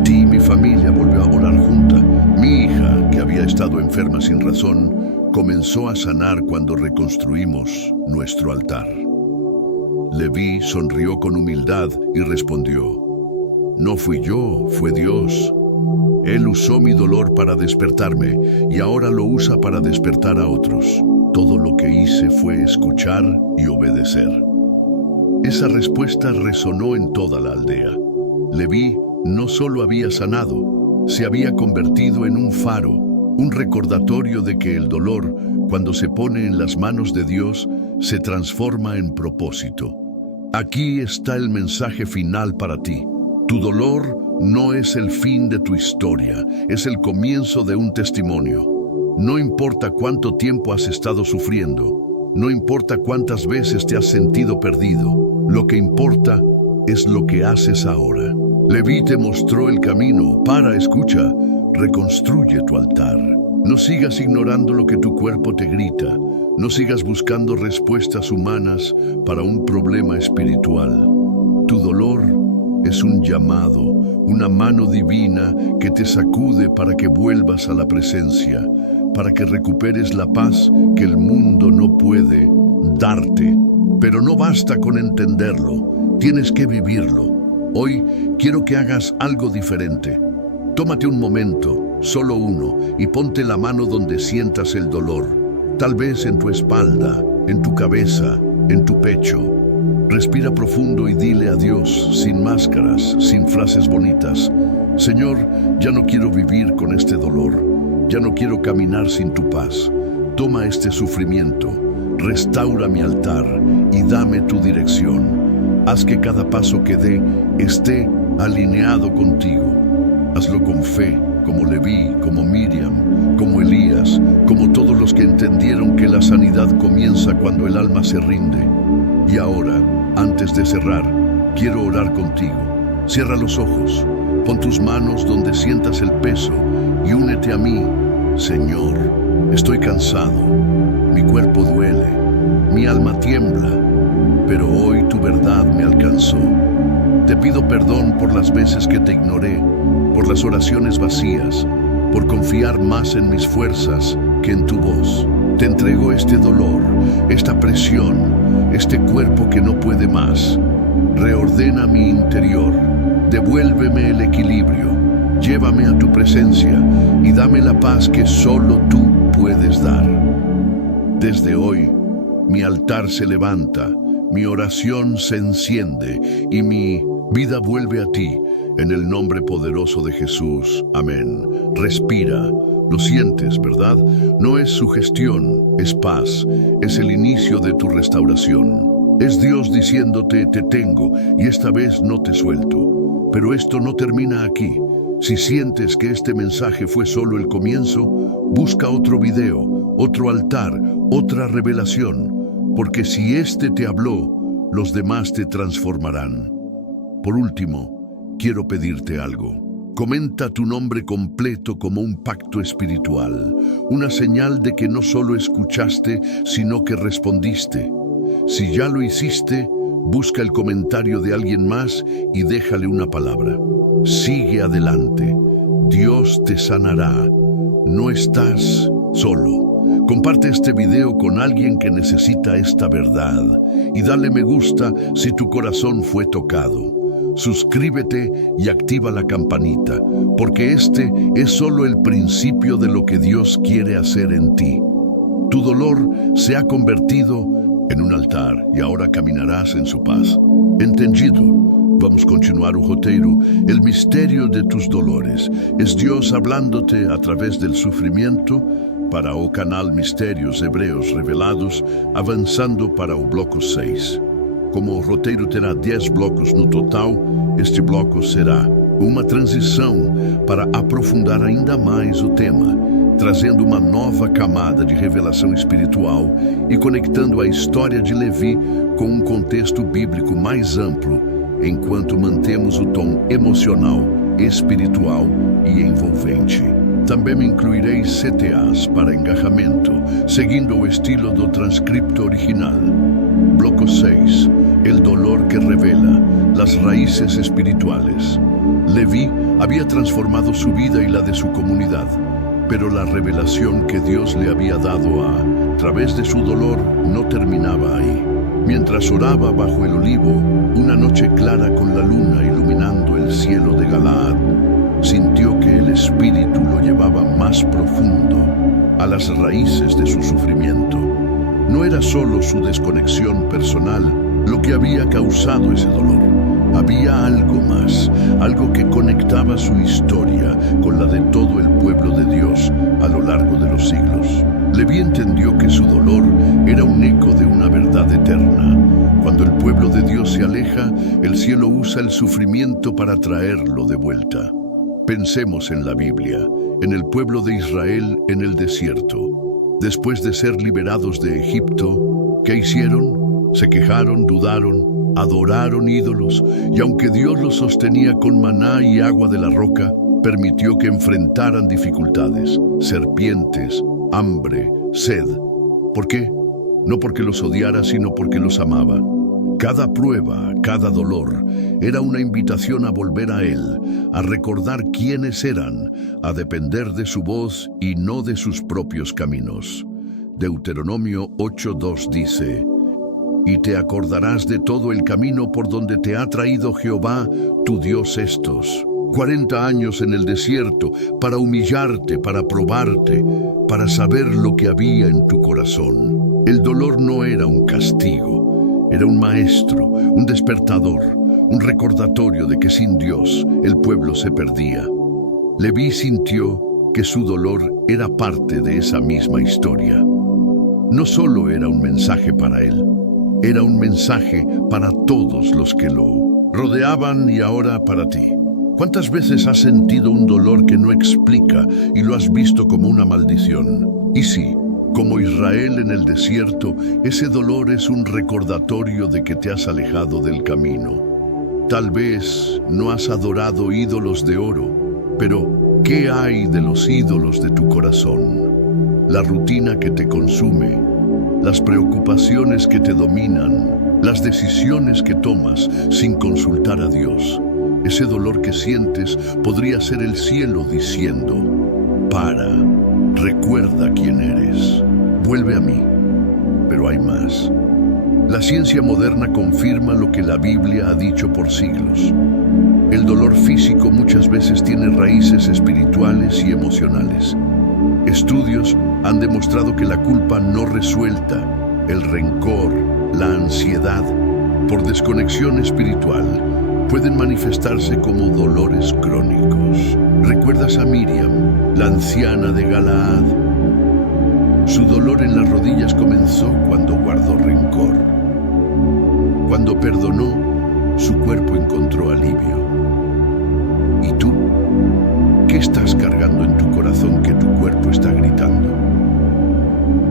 ti mi familia volvió a orar junta. Mi hija, que había estado enferma sin razón, comenzó a sanar cuando reconstruimos nuestro altar. Leví sonrió con humildad y respondió: no fui yo, fue Dios. Él usó mi dolor para despertarme y ahora lo usa para despertar a otros. Todo lo que hice fue escuchar y obedecer. Esa respuesta resonó en toda la aldea. Leví no solo había sanado, se había convertido en un faro, un recordatorio de que el dolor, cuando se pone en las manos de Dios, se transforma en propósito. Aquí está el mensaje final para ti. Tu dolor no es el fin de tu historia, es el comienzo de un testimonio. No importa cuánto tiempo has estado sufriendo, no importa cuántas veces te has sentido perdido, lo que importa es lo que haces ahora. Leví te mostró el camino. Escucha, reconstruye tu altar. No sigas ignorando lo que tu cuerpo te grita. No sigas buscando respuestas humanas para un problema espiritual. Tu dolor es un llamado, una mano divina que te sacude para que vuelvas a la presencia, para que recuperes la paz que el mundo no puede darte. Pero no basta con entenderlo, tienes que vivirlo. Hoy quiero que hagas algo diferente. Tómate un momento, solo uno, y ponte la mano donde sientas el dolor. Tal vez en tu espalda, en tu cabeza, en tu pecho. Respira profundo y dile a Dios, sin máscaras, sin frases bonitas: Señor, ya no quiero vivir con este dolor. Ya no quiero caminar sin tu paz. Toma este sufrimiento, restaura mi altar y dame tu dirección. Haz que cada paso que dé esté alineado contigo. Hazlo con fe, como Leví, como Miriam, como Elías, como todos los que entendieron que la sanidad comienza cuando el alma se rinde. Y ahora, antes de cerrar, quiero orar contigo. Cierra los ojos, pon tus manos donde sientas el peso y únete a mí. Señor, estoy cansado, mi cuerpo duele, mi alma tiembla, pero hoy tu verdad me alcanzó. Te pido perdón por las veces que te ignoré, por las oraciones vacías, por confiar más en mis fuerzas que en tu voz. Te entrego este dolor, esta presión, este cuerpo que no puede más. Reordena mi interior, devuélveme el equilibrio, llévame a tu presencia y dame la paz que solo tú puedes dar. Desde hoy, mi altar se levanta, mi oración se enciende y mi vida vuelve a ti, en el nombre poderoso de Jesús. Amén. Respira. Lo sientes, ¿verdad? No es sugestión, es paz, es el inicio de tu restauración. Es Dios diciéndote, te tengo, y esta vez no te suelto. Pero esto no termina aquí. Si sientes que este mensaje fue solo el comienzo, busca otro video, otro altar, otra revelación, porque si este te habló, los demás te transformarán. Por último, quiero pedirte algo. Comenta tu nombre completo como un pacto espiritual, una señal de que no solo escuchaste, sino que respondiste. Si ya lo hiciste, busca el comentario de alguien más y déjale una palabra. Sigue adelante. Dios te sanará. No estás solo. Comparte este video con alguien que necesita esta verdad y dale me gusta si tu corazón fue tocado. Suscríbete y activa la campanita, porque este es solo el principio de lo que Dios quiere hacer en ti. Tu dolor se ha convertido en un altar y ahora caminarás en su paz. Entendido. Vamos a continuar o roteiro. El misterio de tus dolores es Dios hablándote a través del sufrimiento para o canal Mistérios Hebreos Revelados, avançando para o bloco 6. Como o roteiro terá 10 blocos no total, este bloco será uma transição para aprofundar ainda mais o tema, trazendo uma nova camada de revelação espiritual e conectando a história de Levi com um contexto bíblico mais amplo, enquanto mantemos o tom emocional, espiritual e envolvente. Também incluirei CTAs para engajamento, seguindo o estilo do transcripto original. Bloco 6. El dolor que revela las raíces espirituales. Leví había transformado su vida y la de su comunidad, pero la revelación que Dios le había dado a través de su dolor no terminaba ahí. Mientras oraba bajo el olivo, una noche clara con la luna iluminando el cielo de Galaad, sintió que el Espíritu lo llevaba más profundo, a las raíces de su sufrimiento. No era solo su desconexión personal lo que había causado ese dolor. Había algo más, algo que conectaba su historia con la de todo el pueblo de Dios a lo largo de los siglos. Leví entendió que su dolor era un eco de una verdad eterna. Cuando el pueblo de Dios se aleja, el cielo usa el sufrimiento para traerlo de vuelta. Pensemos en la Biblia, en el pueblo de Israel en el desierto. Después de ser liberados de Egipto, ¿qué hicieron? Se quejaron, dudaron, adoraron ídolos, y aunque Dios los sostenía con maná y agua de la roca, permitió que enfrentaran dificultades, serpientes, hambre, sed. ¿Por qué? No porque los odiara, sino porque los amaba. Cada prueba, cada dolor, era una invitación a volver a Él, a recordar quiénes eran, a depender de su voz y no de sus propios caminos. Deuteronomio 8:2 dice: y te acordarás de todo el camino por donde te ha traído Jehová, tu Dios estos 40 años en el desierto, para humillarte, para probarte, para saber lo que había en tu corazón. El dolor no era un castigo, era un maestro, un despertador, un recordatorio de que sin Dios el pueblo se perdía. Leví sintió que su dolor era parte de esa misma historia. No solo era un mensaje para él, era un mensaje para todos los que lo rodeaban y ahora para ti. ¿Cuántas veces has sentido un dolor que no explica y lo has visto como una maldición? Y sí, como Israel en el desierto, ese dolor es un recordatorio de que te has alejado del camino. Tal vez no has adorado ídolos de oro, pero ¿qué hay de los ídolos de tu corazón? La rutina que te consume, las preocupaciones que te dominan, las decisiones que tomas sin consultar a Dios. Ese dolor que sientes podría ser el cielo diciendo: para, recuerda quién eres, vuelve a mí. Pero hay más. La ciencia moderna confirma lo que la Biblia ha dicho por siglos. El dolor físico muchas veces tiene raíces espirituales y emocionales. Estudios han demostrado que la culpa no resuelta, el rencor, la ansiedad por desconexión espiritual pueden manifestarse como dolores crónicos. ¿Recuerdas a Miriam, la anciana de Galaad? Su dolor en las rodillas comenzó cuando guardó rencor. Cuando perdonó, su cuerpo encontró alivio. ¿Y tú? ¿Qué estás cargando en tu corazón que tu cuerpo está gritando?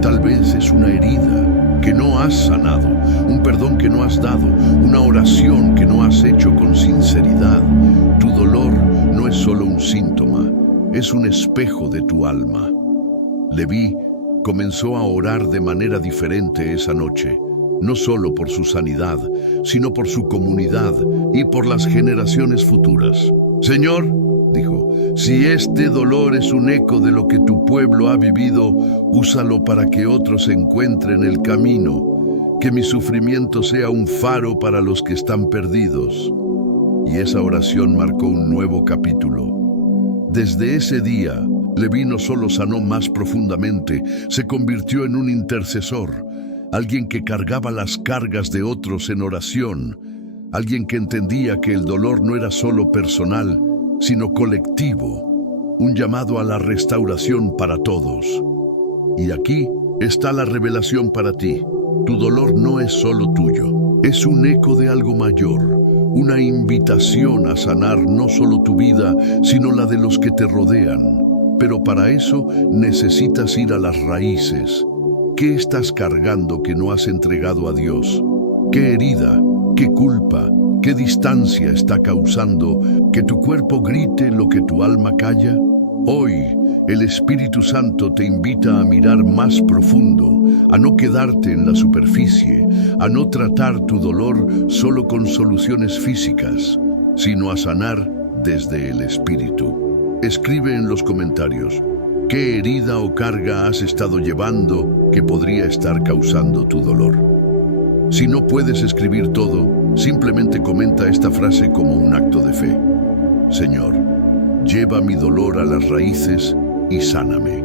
Tal vez es una herida que no has sanado, un perdón que no has dado, una oración que no has hecho con sinceridad. Tu dolor no es solo un síntoma, es un espejo de tu alma. Leví comenzó a orar de manera diferente esa noche, no solo por su sanidad, sino por su comunidad y por las generaciones futuras. Señor, dijo, si este dolor es un eco de lo que tu pueblo ha vivido, úsalo para que otros encuentren el camino, que mi sufrimiento sea un faro para los que están perdidos. Y esa oración marcó un nuevo capítulo. Desde ese día, Leví no solo sanó más profundamente, se convirtió en un intercesor, alguien que cargaba las cargas de otros en oración, alguien que entendía que el dolor no era solo personal, sino colectivo, un llamado a la restauración para todos. Y aquí está la revelación para ti. Tu dolor no es solo tuyo, es un eco de algo mayor, una invitación a sanar no solo tu vida, sino la de los que te rodean. Pero para eso necesitas ir a las raíces. ¿Qué estás cargando que no has entregado a Dios? ¿Qué herida, qué culpa, qué distancia está causando que tu cuerpo grite lo que tu alma calla? Hoy, el Espíritu Santo te invita a mirar más profundo, a no quedarte en la superficie, a no tratar tu dolor solo con soluciones físicas, sino a sanar desde el Espíritu. Escribe en los comentarios, ¿qué herida o carga has estado llevando que podría estar causando tu dolor? Si no puedes escribir todo, simplemente comenta esta frase como un acto de fe. Señor, lleva mi dolor a las raíces y sáname.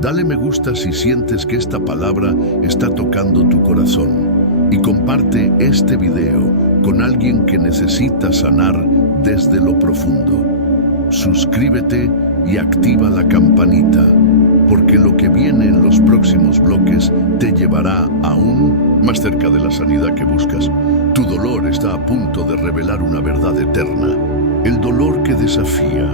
Dale me gusta si sientes que esta palabra está tocando tu corazón y comparte este video con alguien que necesita sanar desde lo profundo. Suscríbete y activa la campanita, porque lo que viene en los próximos bloques te llevará aún más cerca de la sanidad que buscas. Tu dolor está a punto de revelar una verdad eterna. El dolor que desafía.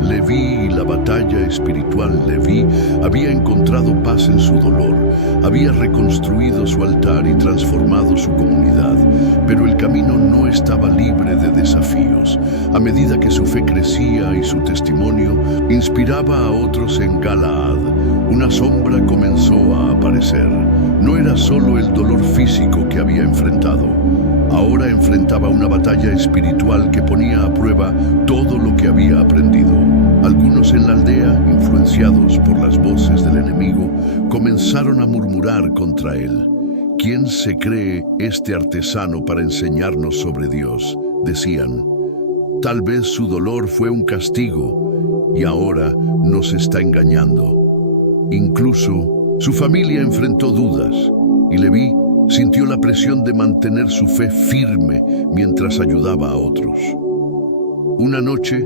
Leví y la batalla espiritual. Leví había encontrado paz en su dolor, había reconstruido su altar y transformado su comunidad, pero el camino no estaba libre de desafíos. A medida que su fe crecía y su testimonio inspiraba a otros en Galaad, una sombra comenzó a aparecer. No era solo el dolor físico que había enfrentado. Ahora enfrentaba una batalla espiritual que ponía a prueba todo lo que había aprendido. Algunos en la aldea, influenciados por las voces del enemigo, comenzaron a murmurar contra él. ¿Quién se cree este artesano para enseñarnos sobre Dios? Decían. Tal vez su dolor fue un castigo y ahora nos está engañando. Incluso su familia enfrentó dudas y Leví sintió la presión de mantener su fe firme mientras ayudaba a otros. Una noche,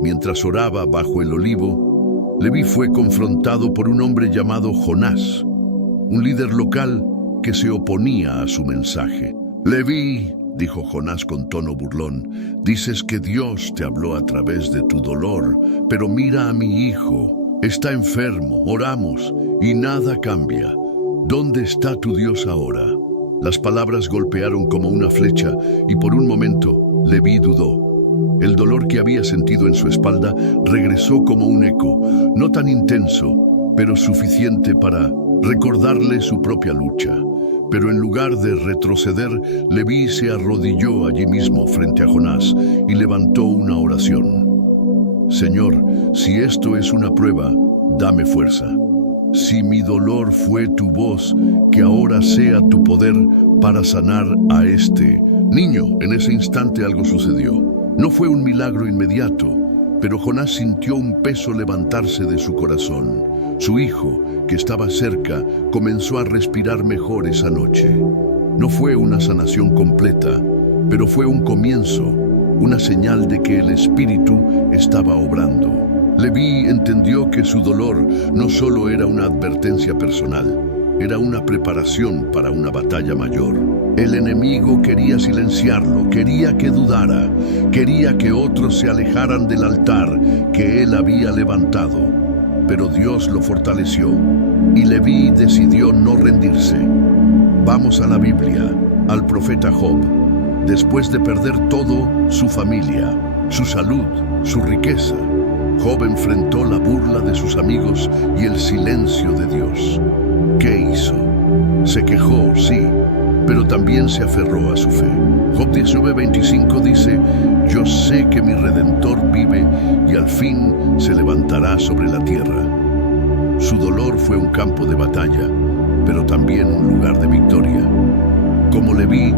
mientras oraba bajo el olivo, Leví fue confrontado por un hombre llamado Jonás, un líder local que se oponía a su mensaje. Leví, dijo Jonás con tono burlón, dices que Dios te habló a través de tu dolor, pero mira a mi hijo, está enfermo, oramos y nada cambia. ¿Dónde está tu Dios ahora? Las palabras golpearon como una flecha y por un momento Leví dudó. El dolor que había sentido en su espalda regresó como un eco, no tan intenso, pero suficiente para recordarle su propia lucha. Pero en lugar de retroceder, Leví se arrodilló allí mismo frente a Jonás y levantó una oración. Señor, si esto es una prueba, dame fuerza. Si mi dolor fue tu voz, que ahora sea tu poder para sanar a este niño. En ese instante algo sucedió. No fue un milagro inmediato, pero Jonás sintió un peso levantarse de su corazón. Su hijo, que estaba cerca, comenzó a respirar mejor esa noche. No fue una sanación completa, pero fue un comienzo, una señal de que el Espíritu estaba obrando. Leví entendió que su dolor no solo era una advertencia personal, era una preparación para una batalla mayor. El enemigo quería silenciarlo, quería que dudara, quería que otros se alejaran del altar que él había levantado. Pero Dios lo fortaleció y Leví decidió no rendirse. Vamos a la Biblia, al profeta Job. Después de perder todo, su familia, su salud, su riqueza, Job enfrentó la burla de sus amigos y el silencio de Dios. ¿Qué hizo? Se quejó, sí, pero también se aferró a su fe. Job 19:25 dice, yo sé que mi Redentor vive y al fin se levantará sobre la tierra. Su dolor fue un campo de batalla, pero también un lugar de victoria. Como Leví,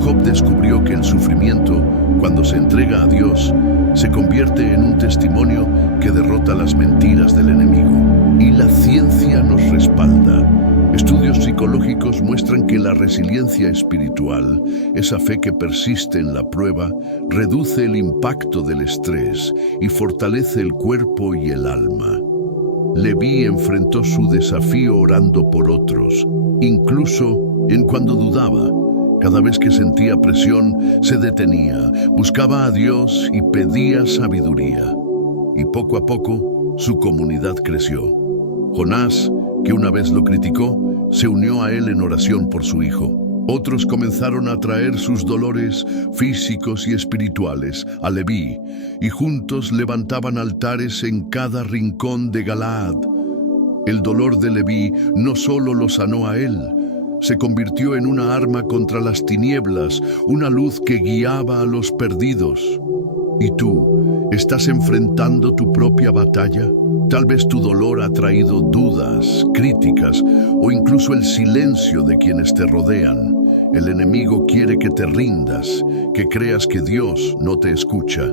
Job descubrió que el sufrimiento, cuando se entrega a Dios, se convierte en un testimonio que derrota las mentiras del enemigo. Y la ciencia nos respalda. Estudios psicológicos muestran que la resiliencia espiritual, esa fe que persiste en la prueba, reduce el impacto del estrés y fortalece el cuerpo y el alma. Leví enfrentó su desafío orando por otros, incluso en cuando dudaba. Cada vez que sentía presión, se detenía, buscaba a Dios y pedía sabiduría. Y poco a poco, su comunidad creció. Jonás, que una vez lo criticó, se unió a él en oración por su hijo. Otros comenzaron a traer sus dolores físicos y espirituales a Leví, y juntos levantaban altares en cada rincón de Galaad. El dolor de Leví no solo lo sanó a él, se convirtió en una arma contra las tinieblas, una luz que guiaba a los perdidos. ¿Y tú, estás enfrentando tu propia batalla? Tal vez tu dolor ha traído dudas, críticas o incluso el silencio de quienes te rodean. El enemigo quiere que te rindas, que creas que Dios no te escucha.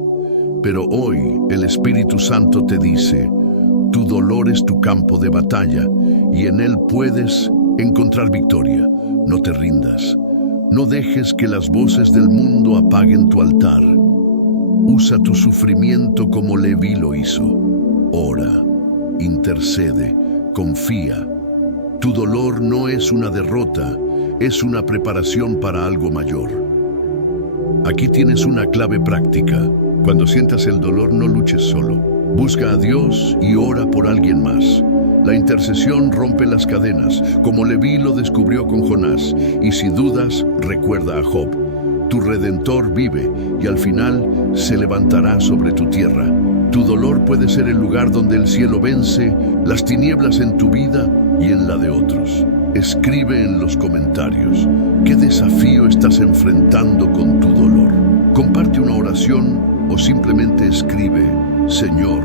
Pero hoy el Espíritu Santo te dice, tu dolor es tu campo de batalla y en él puedes encontrar victoria. No te rindas. No dejes que las voces del mundo apaguen tu altar. Usa tu sufrimiento como Leví lo hizo. Ora, intercede, confía. Tu dolor no es una derrota, es una preparación para algo mayor. Aquí tienes una clave práctica. Cuando sientas el dolor, no luches solo. Busca a Dios y ora por alguien más. La intercesión rompe las cadenas, como Leví lo descubrió con Jonás. Y si dudas, recuerda a Job. Tu Redentor vive y al final se levantará sobre tu tierra. Tu dolor puede ser el lugar donde el cielo vence las tinieblas en tu vida y en la de otros. Escribe en los comentarios qué desafío estás enfrentando con tu dolor. Comparte una oración o simplemente escribe, Señor,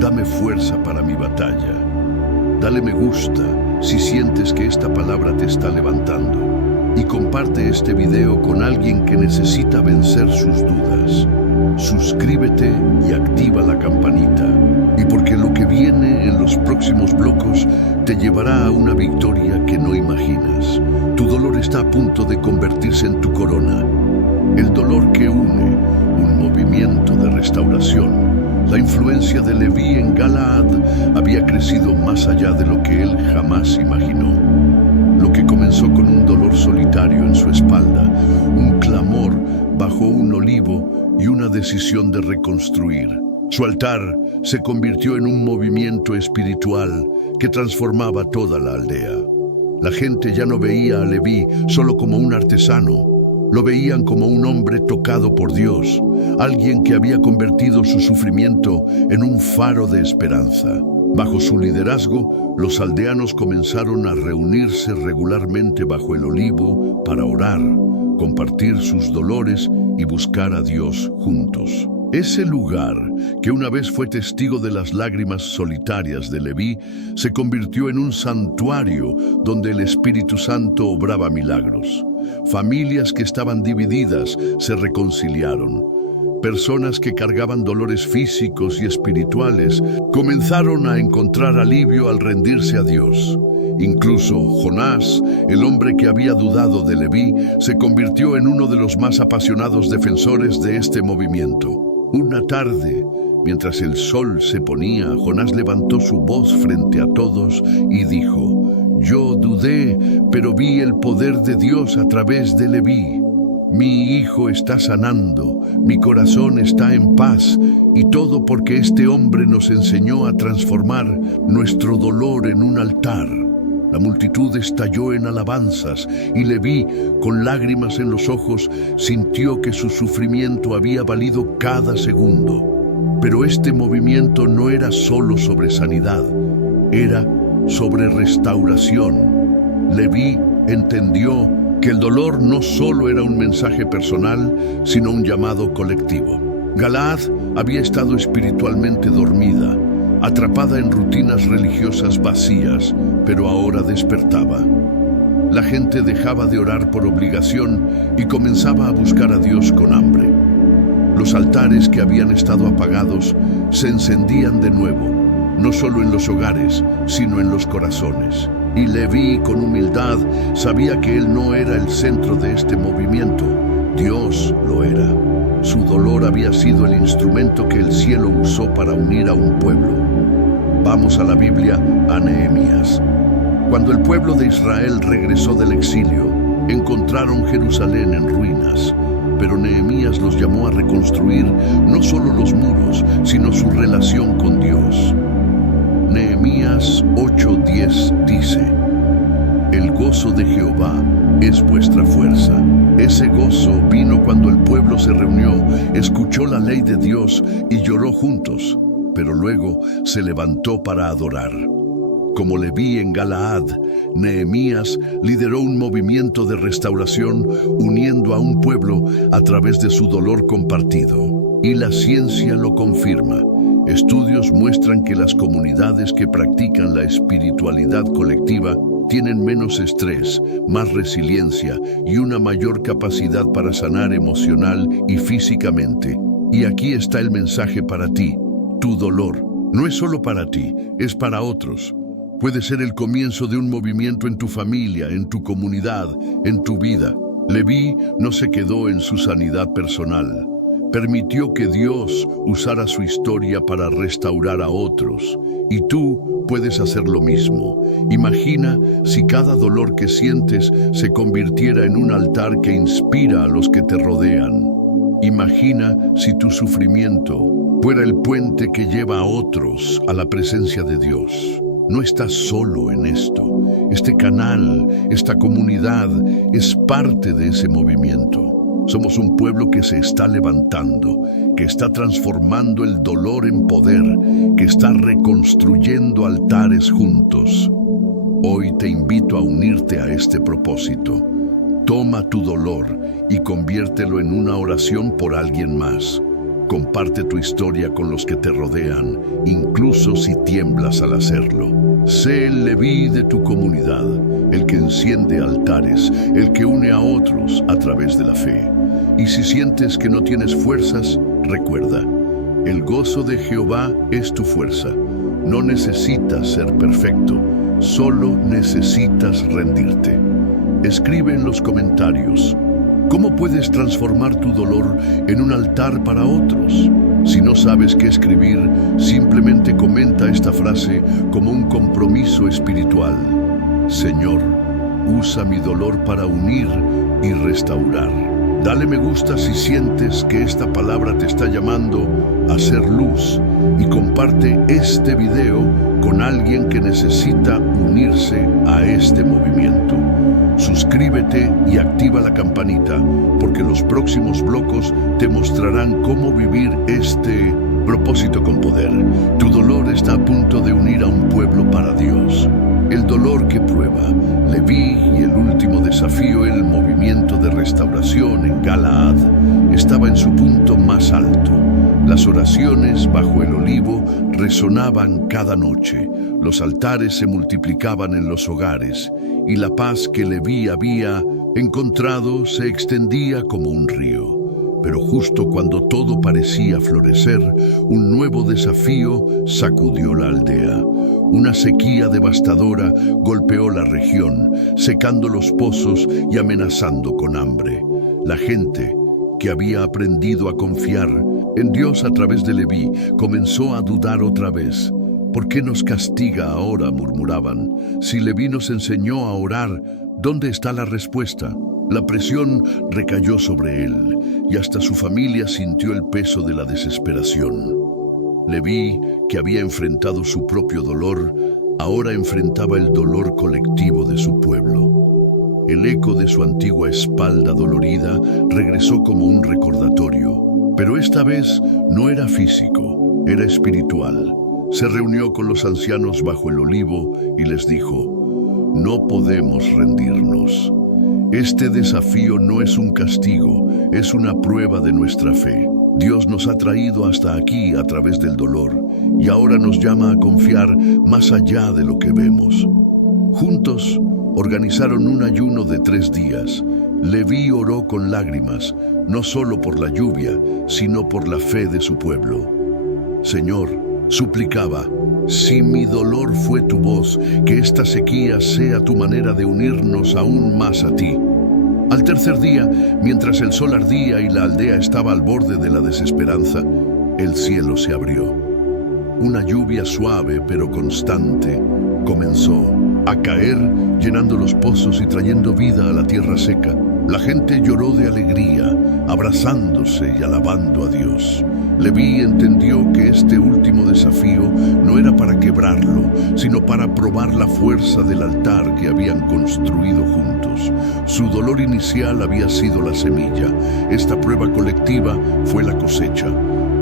dame fuerza para mi batalla. Dale me gusta si sientes que esta palabra te está levantando. Y comparte este video con alguien que necesita vencer sus dudas. Suscríbete y activa la campanita. Y porque lo que viene en los próximos blocos te llevará a una victoria que no imaginas. Tu dolor está a punto de convertirse en tu corona. El dolor que une, un movimiento de restauración. La influencia de Leví en Galaad había crecido más allá de lo que él jamás imaginó. Lo que comenzó con un dolor solitario en su espalda, un clamor bajo un olivo y una decisión de reconstruir. Su altar se convirtió en un movimiento espiritual que transformaba toda la aldea. La gente ya no veía a Leví solo como un artesano, lo veían como un hombre tocado por Dios, alguien que había convertido su sufrimiento en un faro de esperanza. Bajo su liderazgo, los aldeanos comenzaron a reunirse regularmente bajo el olivo para orar, compartir sus dolores y buscar a Dios juntos. Ese lugar, que una vez fue testigo de las lágrimas solitarias de Leví, se convirtió en un santuario donde el Espíritu Santo obraba milagros. Familias que estaban divididas se reconciliaron. Personas que cargaban dolores físicos y espirituales comenzaron a encontrar alivio al rendirse a Dios. Incluso Jonás, el hombre que había dudado de Leví, se convirtió en uno de los más apasionados defensores de este movimiento. Una tarde, mientras el sol se ponía, Jonás levantó su voz frente a todos y dijo: «Yo dudé, pero vi el poder de Dios a través de Leví. Mi hijo está sanando, mi corazón está en paz, y todo porque este hombre nos enseñó a transformar nuestro dolor en un altar». La multitud estalló en alabanzas y Leví, con lágrimas en los ojos, sintió que su sufrimiento había valido cada segundo. Pero este movimiento no era solo sobre sanidad, era sobre restauración. Leví entendió que el dolor no solo era un mensaje personal, sino un llamado colectivo. Galaad había estado espiritualmente dormida, atrapada en rutinas religiosas vacías, pero ahora despertaba. La gente dejaba de orar por obligación y comenzaba a buscar a Dios con hambre. Los altares que habían estado apagados se encendían de nuevo, no solo en los hogares, sino en los corazones. Y Leví, con humildad, sabía que él no era el centro de este movimiento, Dios lo era. Su dolor había sido el instrumento que el cielo usó para unir a un pueblo. Vamos a la Biblia, a Nehemías. Cuando el pueblo de Israel regresó del exilio, encontraron Jerusalén en ruinas, pero Nehemías los llamó a reconstruir no solo los muros, sino su relación con Dios. Nehemías 8:10 dice: «El gozo de Jehová es vuestra fuerza». Ese gozo vino cuando el pueblo se reunió, escuchó la ley de Dios y lloró juntos, pero luego se levantó para adorar. Como Leví en Galaad, Nehemías lideró un movimiento de restauración uniendo a un pueblo a través de su dolor compartido. Y la ciencia lo confirma. Estudios muestran que las comunidades que practican la espiritualidad colectiva tienen menos estrés, más resiliencia y una mayor capacidad para sanar emocional y físicamente. Y aquí está el mensaje para ti. Tu dolor no es solo para ti, es para otros. Puede ser el comienzo de un movimiento en tu familia, en tu comunidad, en tu vida. Leví no se quedó en su sanidad personal. Permitió que Dios usara su historia para restaurar a otros. Y tú puedes hacer lo mismo. Imagina si cada dolor que sientes se convirtiera en un altar que inspira a los que te rodean. Imagina si tu sufrimiento fuera el puente que lleva a otros a la presencia de Dios. No estás solo en esto. Este canal, esta comunidad, es parte de ese movimiento. Somos un pueblo que se está levantando, que está transformando el dolor en poder, que está reconstruyendo altares juntos. Hoy te invito a unirte a este propósito. Toma tu dolor y conviértelo en una oración por alguien más. Comparte tu historia con los que te rodean, incluso si tiemblas al hacerlo. Sé el Leví de tu comunidad, el que enciende altares, el que une a otros a través de la fe. Y si sientes que no tienes fuerzas, recuerda, el gozo de Jehová es tu fuerza. No necesitas ser perfecto, solo necesitas rendirte. Escribe en los comentarios: ¿cómo puedes transformar tu dolor en un altar para otros? Si no sabes qué escribir, simplemente comenta esta frase como un compromiso espiritual. Señor, usa mi dolor para unir y restaurar. Dale me gusta si sientes que esta palabra te está llamando a ser luz y comparte este video con alguien que necesita unirse a este movimiento. Suscríbete y activa la campanita porque los próximos blogs te mostrarán cómo vivir este Propósito con poder. Tu dolor está a punto de unir a un pueblo para Dios. El dolor que prueba Leví y el último desafío, el movimiento de restauración en Galaad, estaba en su punto más alto. Las oraciones bajo el olivo resonaban cada noche, los altares se multiplicaban en los hogares y la paz que Leví había encontrado se extendía como un río. Pero justo cuando todo parecía florecer, un nuevo desafío sacudió la aldea. Una sequía devastadora golpeó la región, secando los pozos y amenazando con hambre. La gente, que había aprendido a confiar en Dios a través de Leví, comenzó a dudar otra vez. ¿Por qué nos castiga ahora?, murmuraban. Si Leví nos enseñó a orar, ¿dónde está la respuesta? La presión recayó sobre él y hasta su familia sintió el peso de la desesperación. Leví, que había enfrentado su propio dolor, ahora enfrentaba el dolor colectivo de su pueblo. El eco de su antigua espalda dolorida regresó como un recordatorio, pero esta vez no era físico, era espiritual. Se reunió con los ancianos bajo el olivo y les dijo: no podemos rendirnos. Este desafío no es un castigo, es una prueba de nuestra fe. Dios nos ha traído hasta aquí a través del dolor y ahora nos llama a confiar más allá de lo que vemos. Juntos organizaron un ayuno de 3 días. Leví oró con lágrimas, no solo por la lluvia, sino por la fe de su pueblo. Señor, suplicaba, si mi dolor fue tu voz, que esta sequía sea tu manera de unirnos aún más a ti. Al tercer día, mientras el sol ardía y la aldea estaba al borde de la desesperanza, el cielo se abrió. Una lluvia suave pero constante comenzó a caer, llenando los pozos y trayendo vida a la tierra seca. La gente lloró de alegría, abrazándose y alabando a Dios. Leví entendió que este último desafío no era para quebrarlo, sino para probar la fuerza del altar que habían construido juntos. Su dolor inicial había sido la semilla. Esta prueba colectiva fue la cosecha.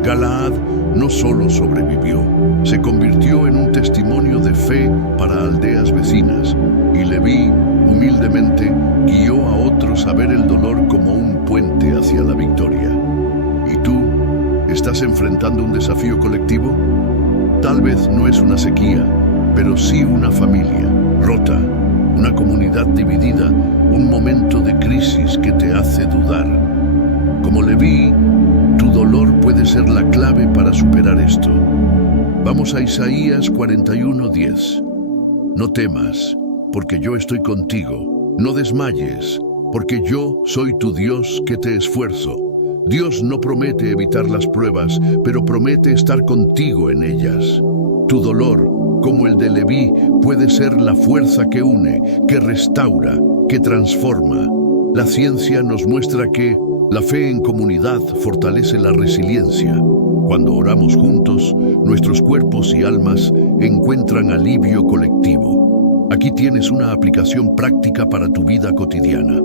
Galaad no solo sobrevivió, se convirtió en un testimonio de fe para aldeas vecinas, y Leví, humildemente, guió a otros a ver el dolor como un puente hacia la victoria. ¿Y tú? ¿Estás enfrentando un desafío colectivo? Tal vez no es una sequía, pero sí una familia rota, una comunidad dividida, un momento de crisis que te hace dudar. Como Leví, tu dolor puede ser la clave para superar esto. Vamos a Isaías 41:10. No temas, porque yo estoy contigo. No desmayes, porque yo soy tu Dios que te esfuerzo. Dios no promete evitar las pruebas, pero promete estar contigo en ellas. Tu dolor, como el de Leví, puede ser la fuerza que une, que restaura, que transforma. La ciencia nos muestra que la fe en comunidad fortalece la resiliencia. Cuando oramos juntos, nuestros cuerpos y almas encuentran alivio colectivo. Aquí tienes una aplicación práctica para tu vida cotidiana.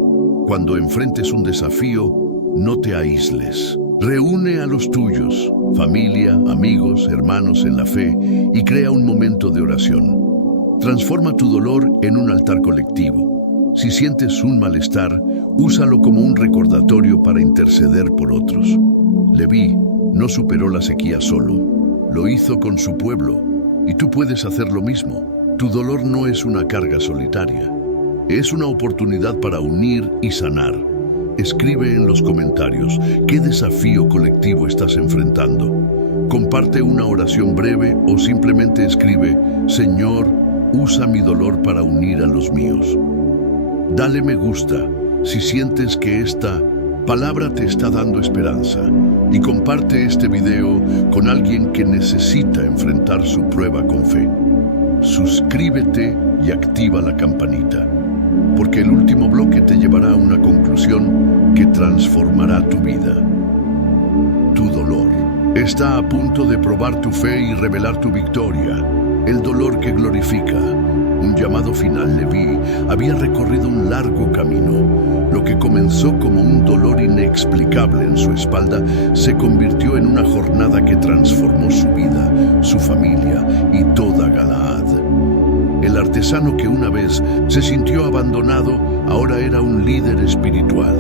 Cuando enfrentes un desafío, no te aísles. Reúne a los tuyos, familia, amigos, hermanos en la fe, y crea un momento de oración. Transforma tu dolor en un altar colectivo. Si sientes un malestar, úsalo como un recordatorio para interceder por otros. Leví no superó la sequía solo, lo hizo con su pueblo, y tú puedes hacer lo mismo. Tu dolor no es una carga solitaria, es una oportunidad para unir y sanar. Escribe en los comentarios qué desafío colectivo estás enfrentando. Comparte una oración breve o simplemente escribe: Señor, usa mi dolor para unir a los míos. Dale me gusta si sientes que esta palabra te está dando esperanza y comparte este video con alguien que necesita enfrentar su prueba con fe. Suscríbete y activa la campanita, porque el último bloque te llevará a una conclusión que transformará tu vida. Tu dolor está a punto de probar tu fe y revelar tu victoria. El dolor que glorifica, un llamado final, Leví había recorrido un largo camino. Lo que comenzó como un dolor inexplicable en su espalda se convirtió en una jornada que transformó su vida, su familia y toda Galaad. El artesano que una vez se sintió abandonado, ahora era un líder espiritual,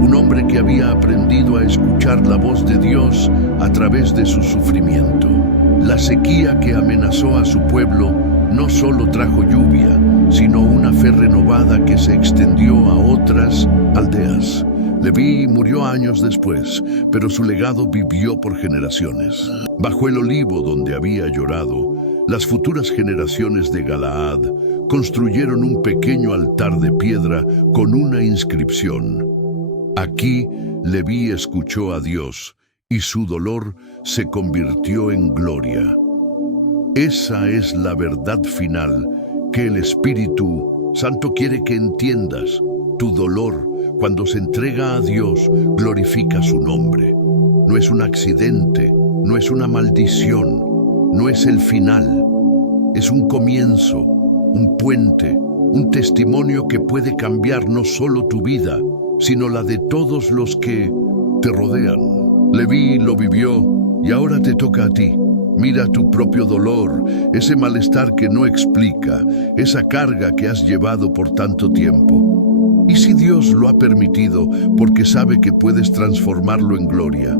un hombre que había aprendido a escuchar la voz de Dios a través de su sufrimiento. La sequía que amenazó a su pueblo no solo trajo lluvia, sino una fe renovada que se extendió a otras aldeas. Leví murió años después, pero su legado vivió por generaciones. Bajo el olivo donde había llorado, las futuras generaciones de Galaad construyeron un pequeño altar de piedra con una inscripción. Aquí Leví escuchó a Dios y su dolor se convirtió en gloria. Esa es la verdad final que el Espíritu Santo quiere que entiendas. Tu dolor, cuando se entrega a Dios, glorifica su nombre. No es un accidente, no es una maldición, no es el final. Es un comienzo, un puente, un testimonio que puede cambiar no solo tu vida, sino la de todos los que te rodean. Leví lo vivió y ahora te toca a ti. Mira tu propio dolor, ese malestar que no explica, esa carga que has llevado por tanto tiempo. ¿Y si Dios lo ha permitido porque sabe que puedes transformarlo en gloria?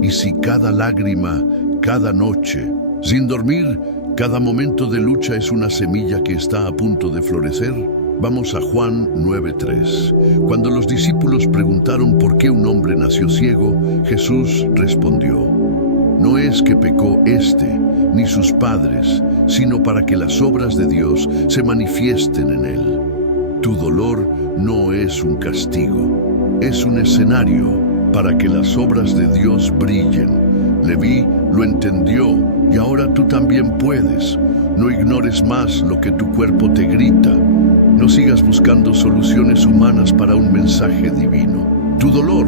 ¿Y si cada lágrima, cada noche, sin dormir, cada momento de lucha es una semilla que está a punto de florecer? Vamos a Juan 9:3. Cuando los discípulos preguntaron por qué un hombre nació ciego, Jesús respondió: no es que pecó ni sus padres, sino para que las obras de Dios se manifiesten en él. Tu dolor no es un castigo, es un escenario para que las obras de Dios brillen. Leví lo entendió y ahora tú también puedes. No ignores más lo que tu cuerpo te grita. No sigas buscando soluciones humanas para un mensaje divino. Tu dolor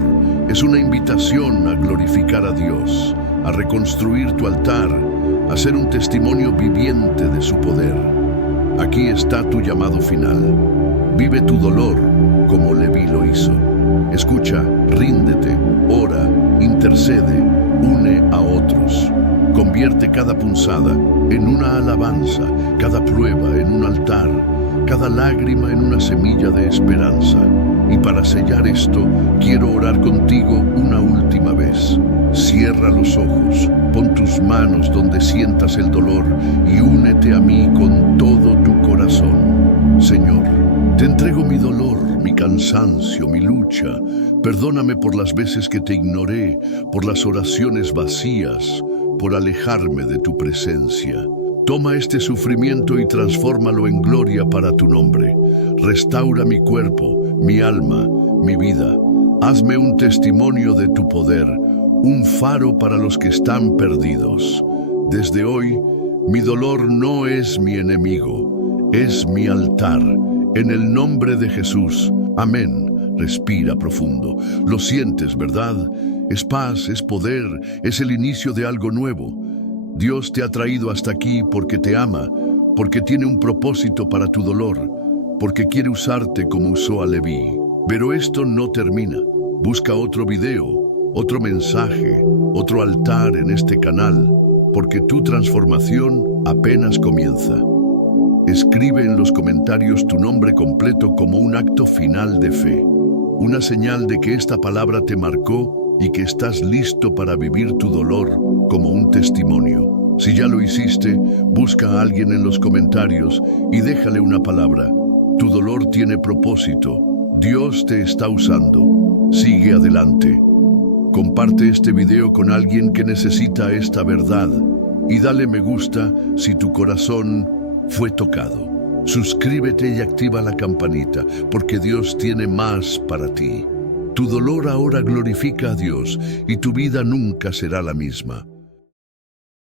es una invitación a glorificar a Dios, a reconstruir tu altar, a ser un testimonio viviente de su poder. Aquí está tu llamado final. Vive tu dolor como Leví lo hizo. Escucha, ríndete, ora, intercede, une a otros. Convierte cada punzada en una alabanza, cada prueba en un altar, cada lágrima en una semilla de esperanza. Y para sellar esto, quiero orar contigo una última vez. Cierra los ojos, pon tus manos donde sientas el dolor y únete a mí con todo tu corazón. Señor, te entrego mi dolor, mi cansancio, mi lucha. Perdóname por las veces que te ignoré, por las oraciones vacías, por alejarme de tu presencia. Toma este sufrimiento y transfórmalo en gloria para tu nombre. Restaura mi cuerpo, mi alma, mi vida. Hazme un testimonio de tu poder, un faro para los que están perdidos. Desde hoy, mi dolor no es mi enemigo, es mi altar. En el nombre de Jesús. Amén. Respira profundo. Lo sientes, ¿verdad? Es paz, es poder, es el inicio de algo nuevo. Dios te ha traído hasta aquí porque te ama, porque tiene un propósito para tu dolor, porque quiere usarte como usó a Leví. Pero esto no termina. Busca otro video, otro mensaje, otro altar en este canal, porque tu transformación apenas comienza. Escribe en los comentarios tu nombre completo como un acto final de fe, una señal de que esta palabra te marcó y que estás listo para vivir tu dolor como un testimonio. Si ya lo hiciste, busca a alguien en los comentarios y déjale una palabra. Tu dolor tiene propósito. Dios te está usando. Sigue adelante. Comparte este video con alguien que necesita esta verdad y dale me gusta si tu corazón fue tocado. Suscríbete y activa la campanita porque Dios tiene más para ti. Tu dolor ahora glorifica a Dios y tu vida nunca será la misma.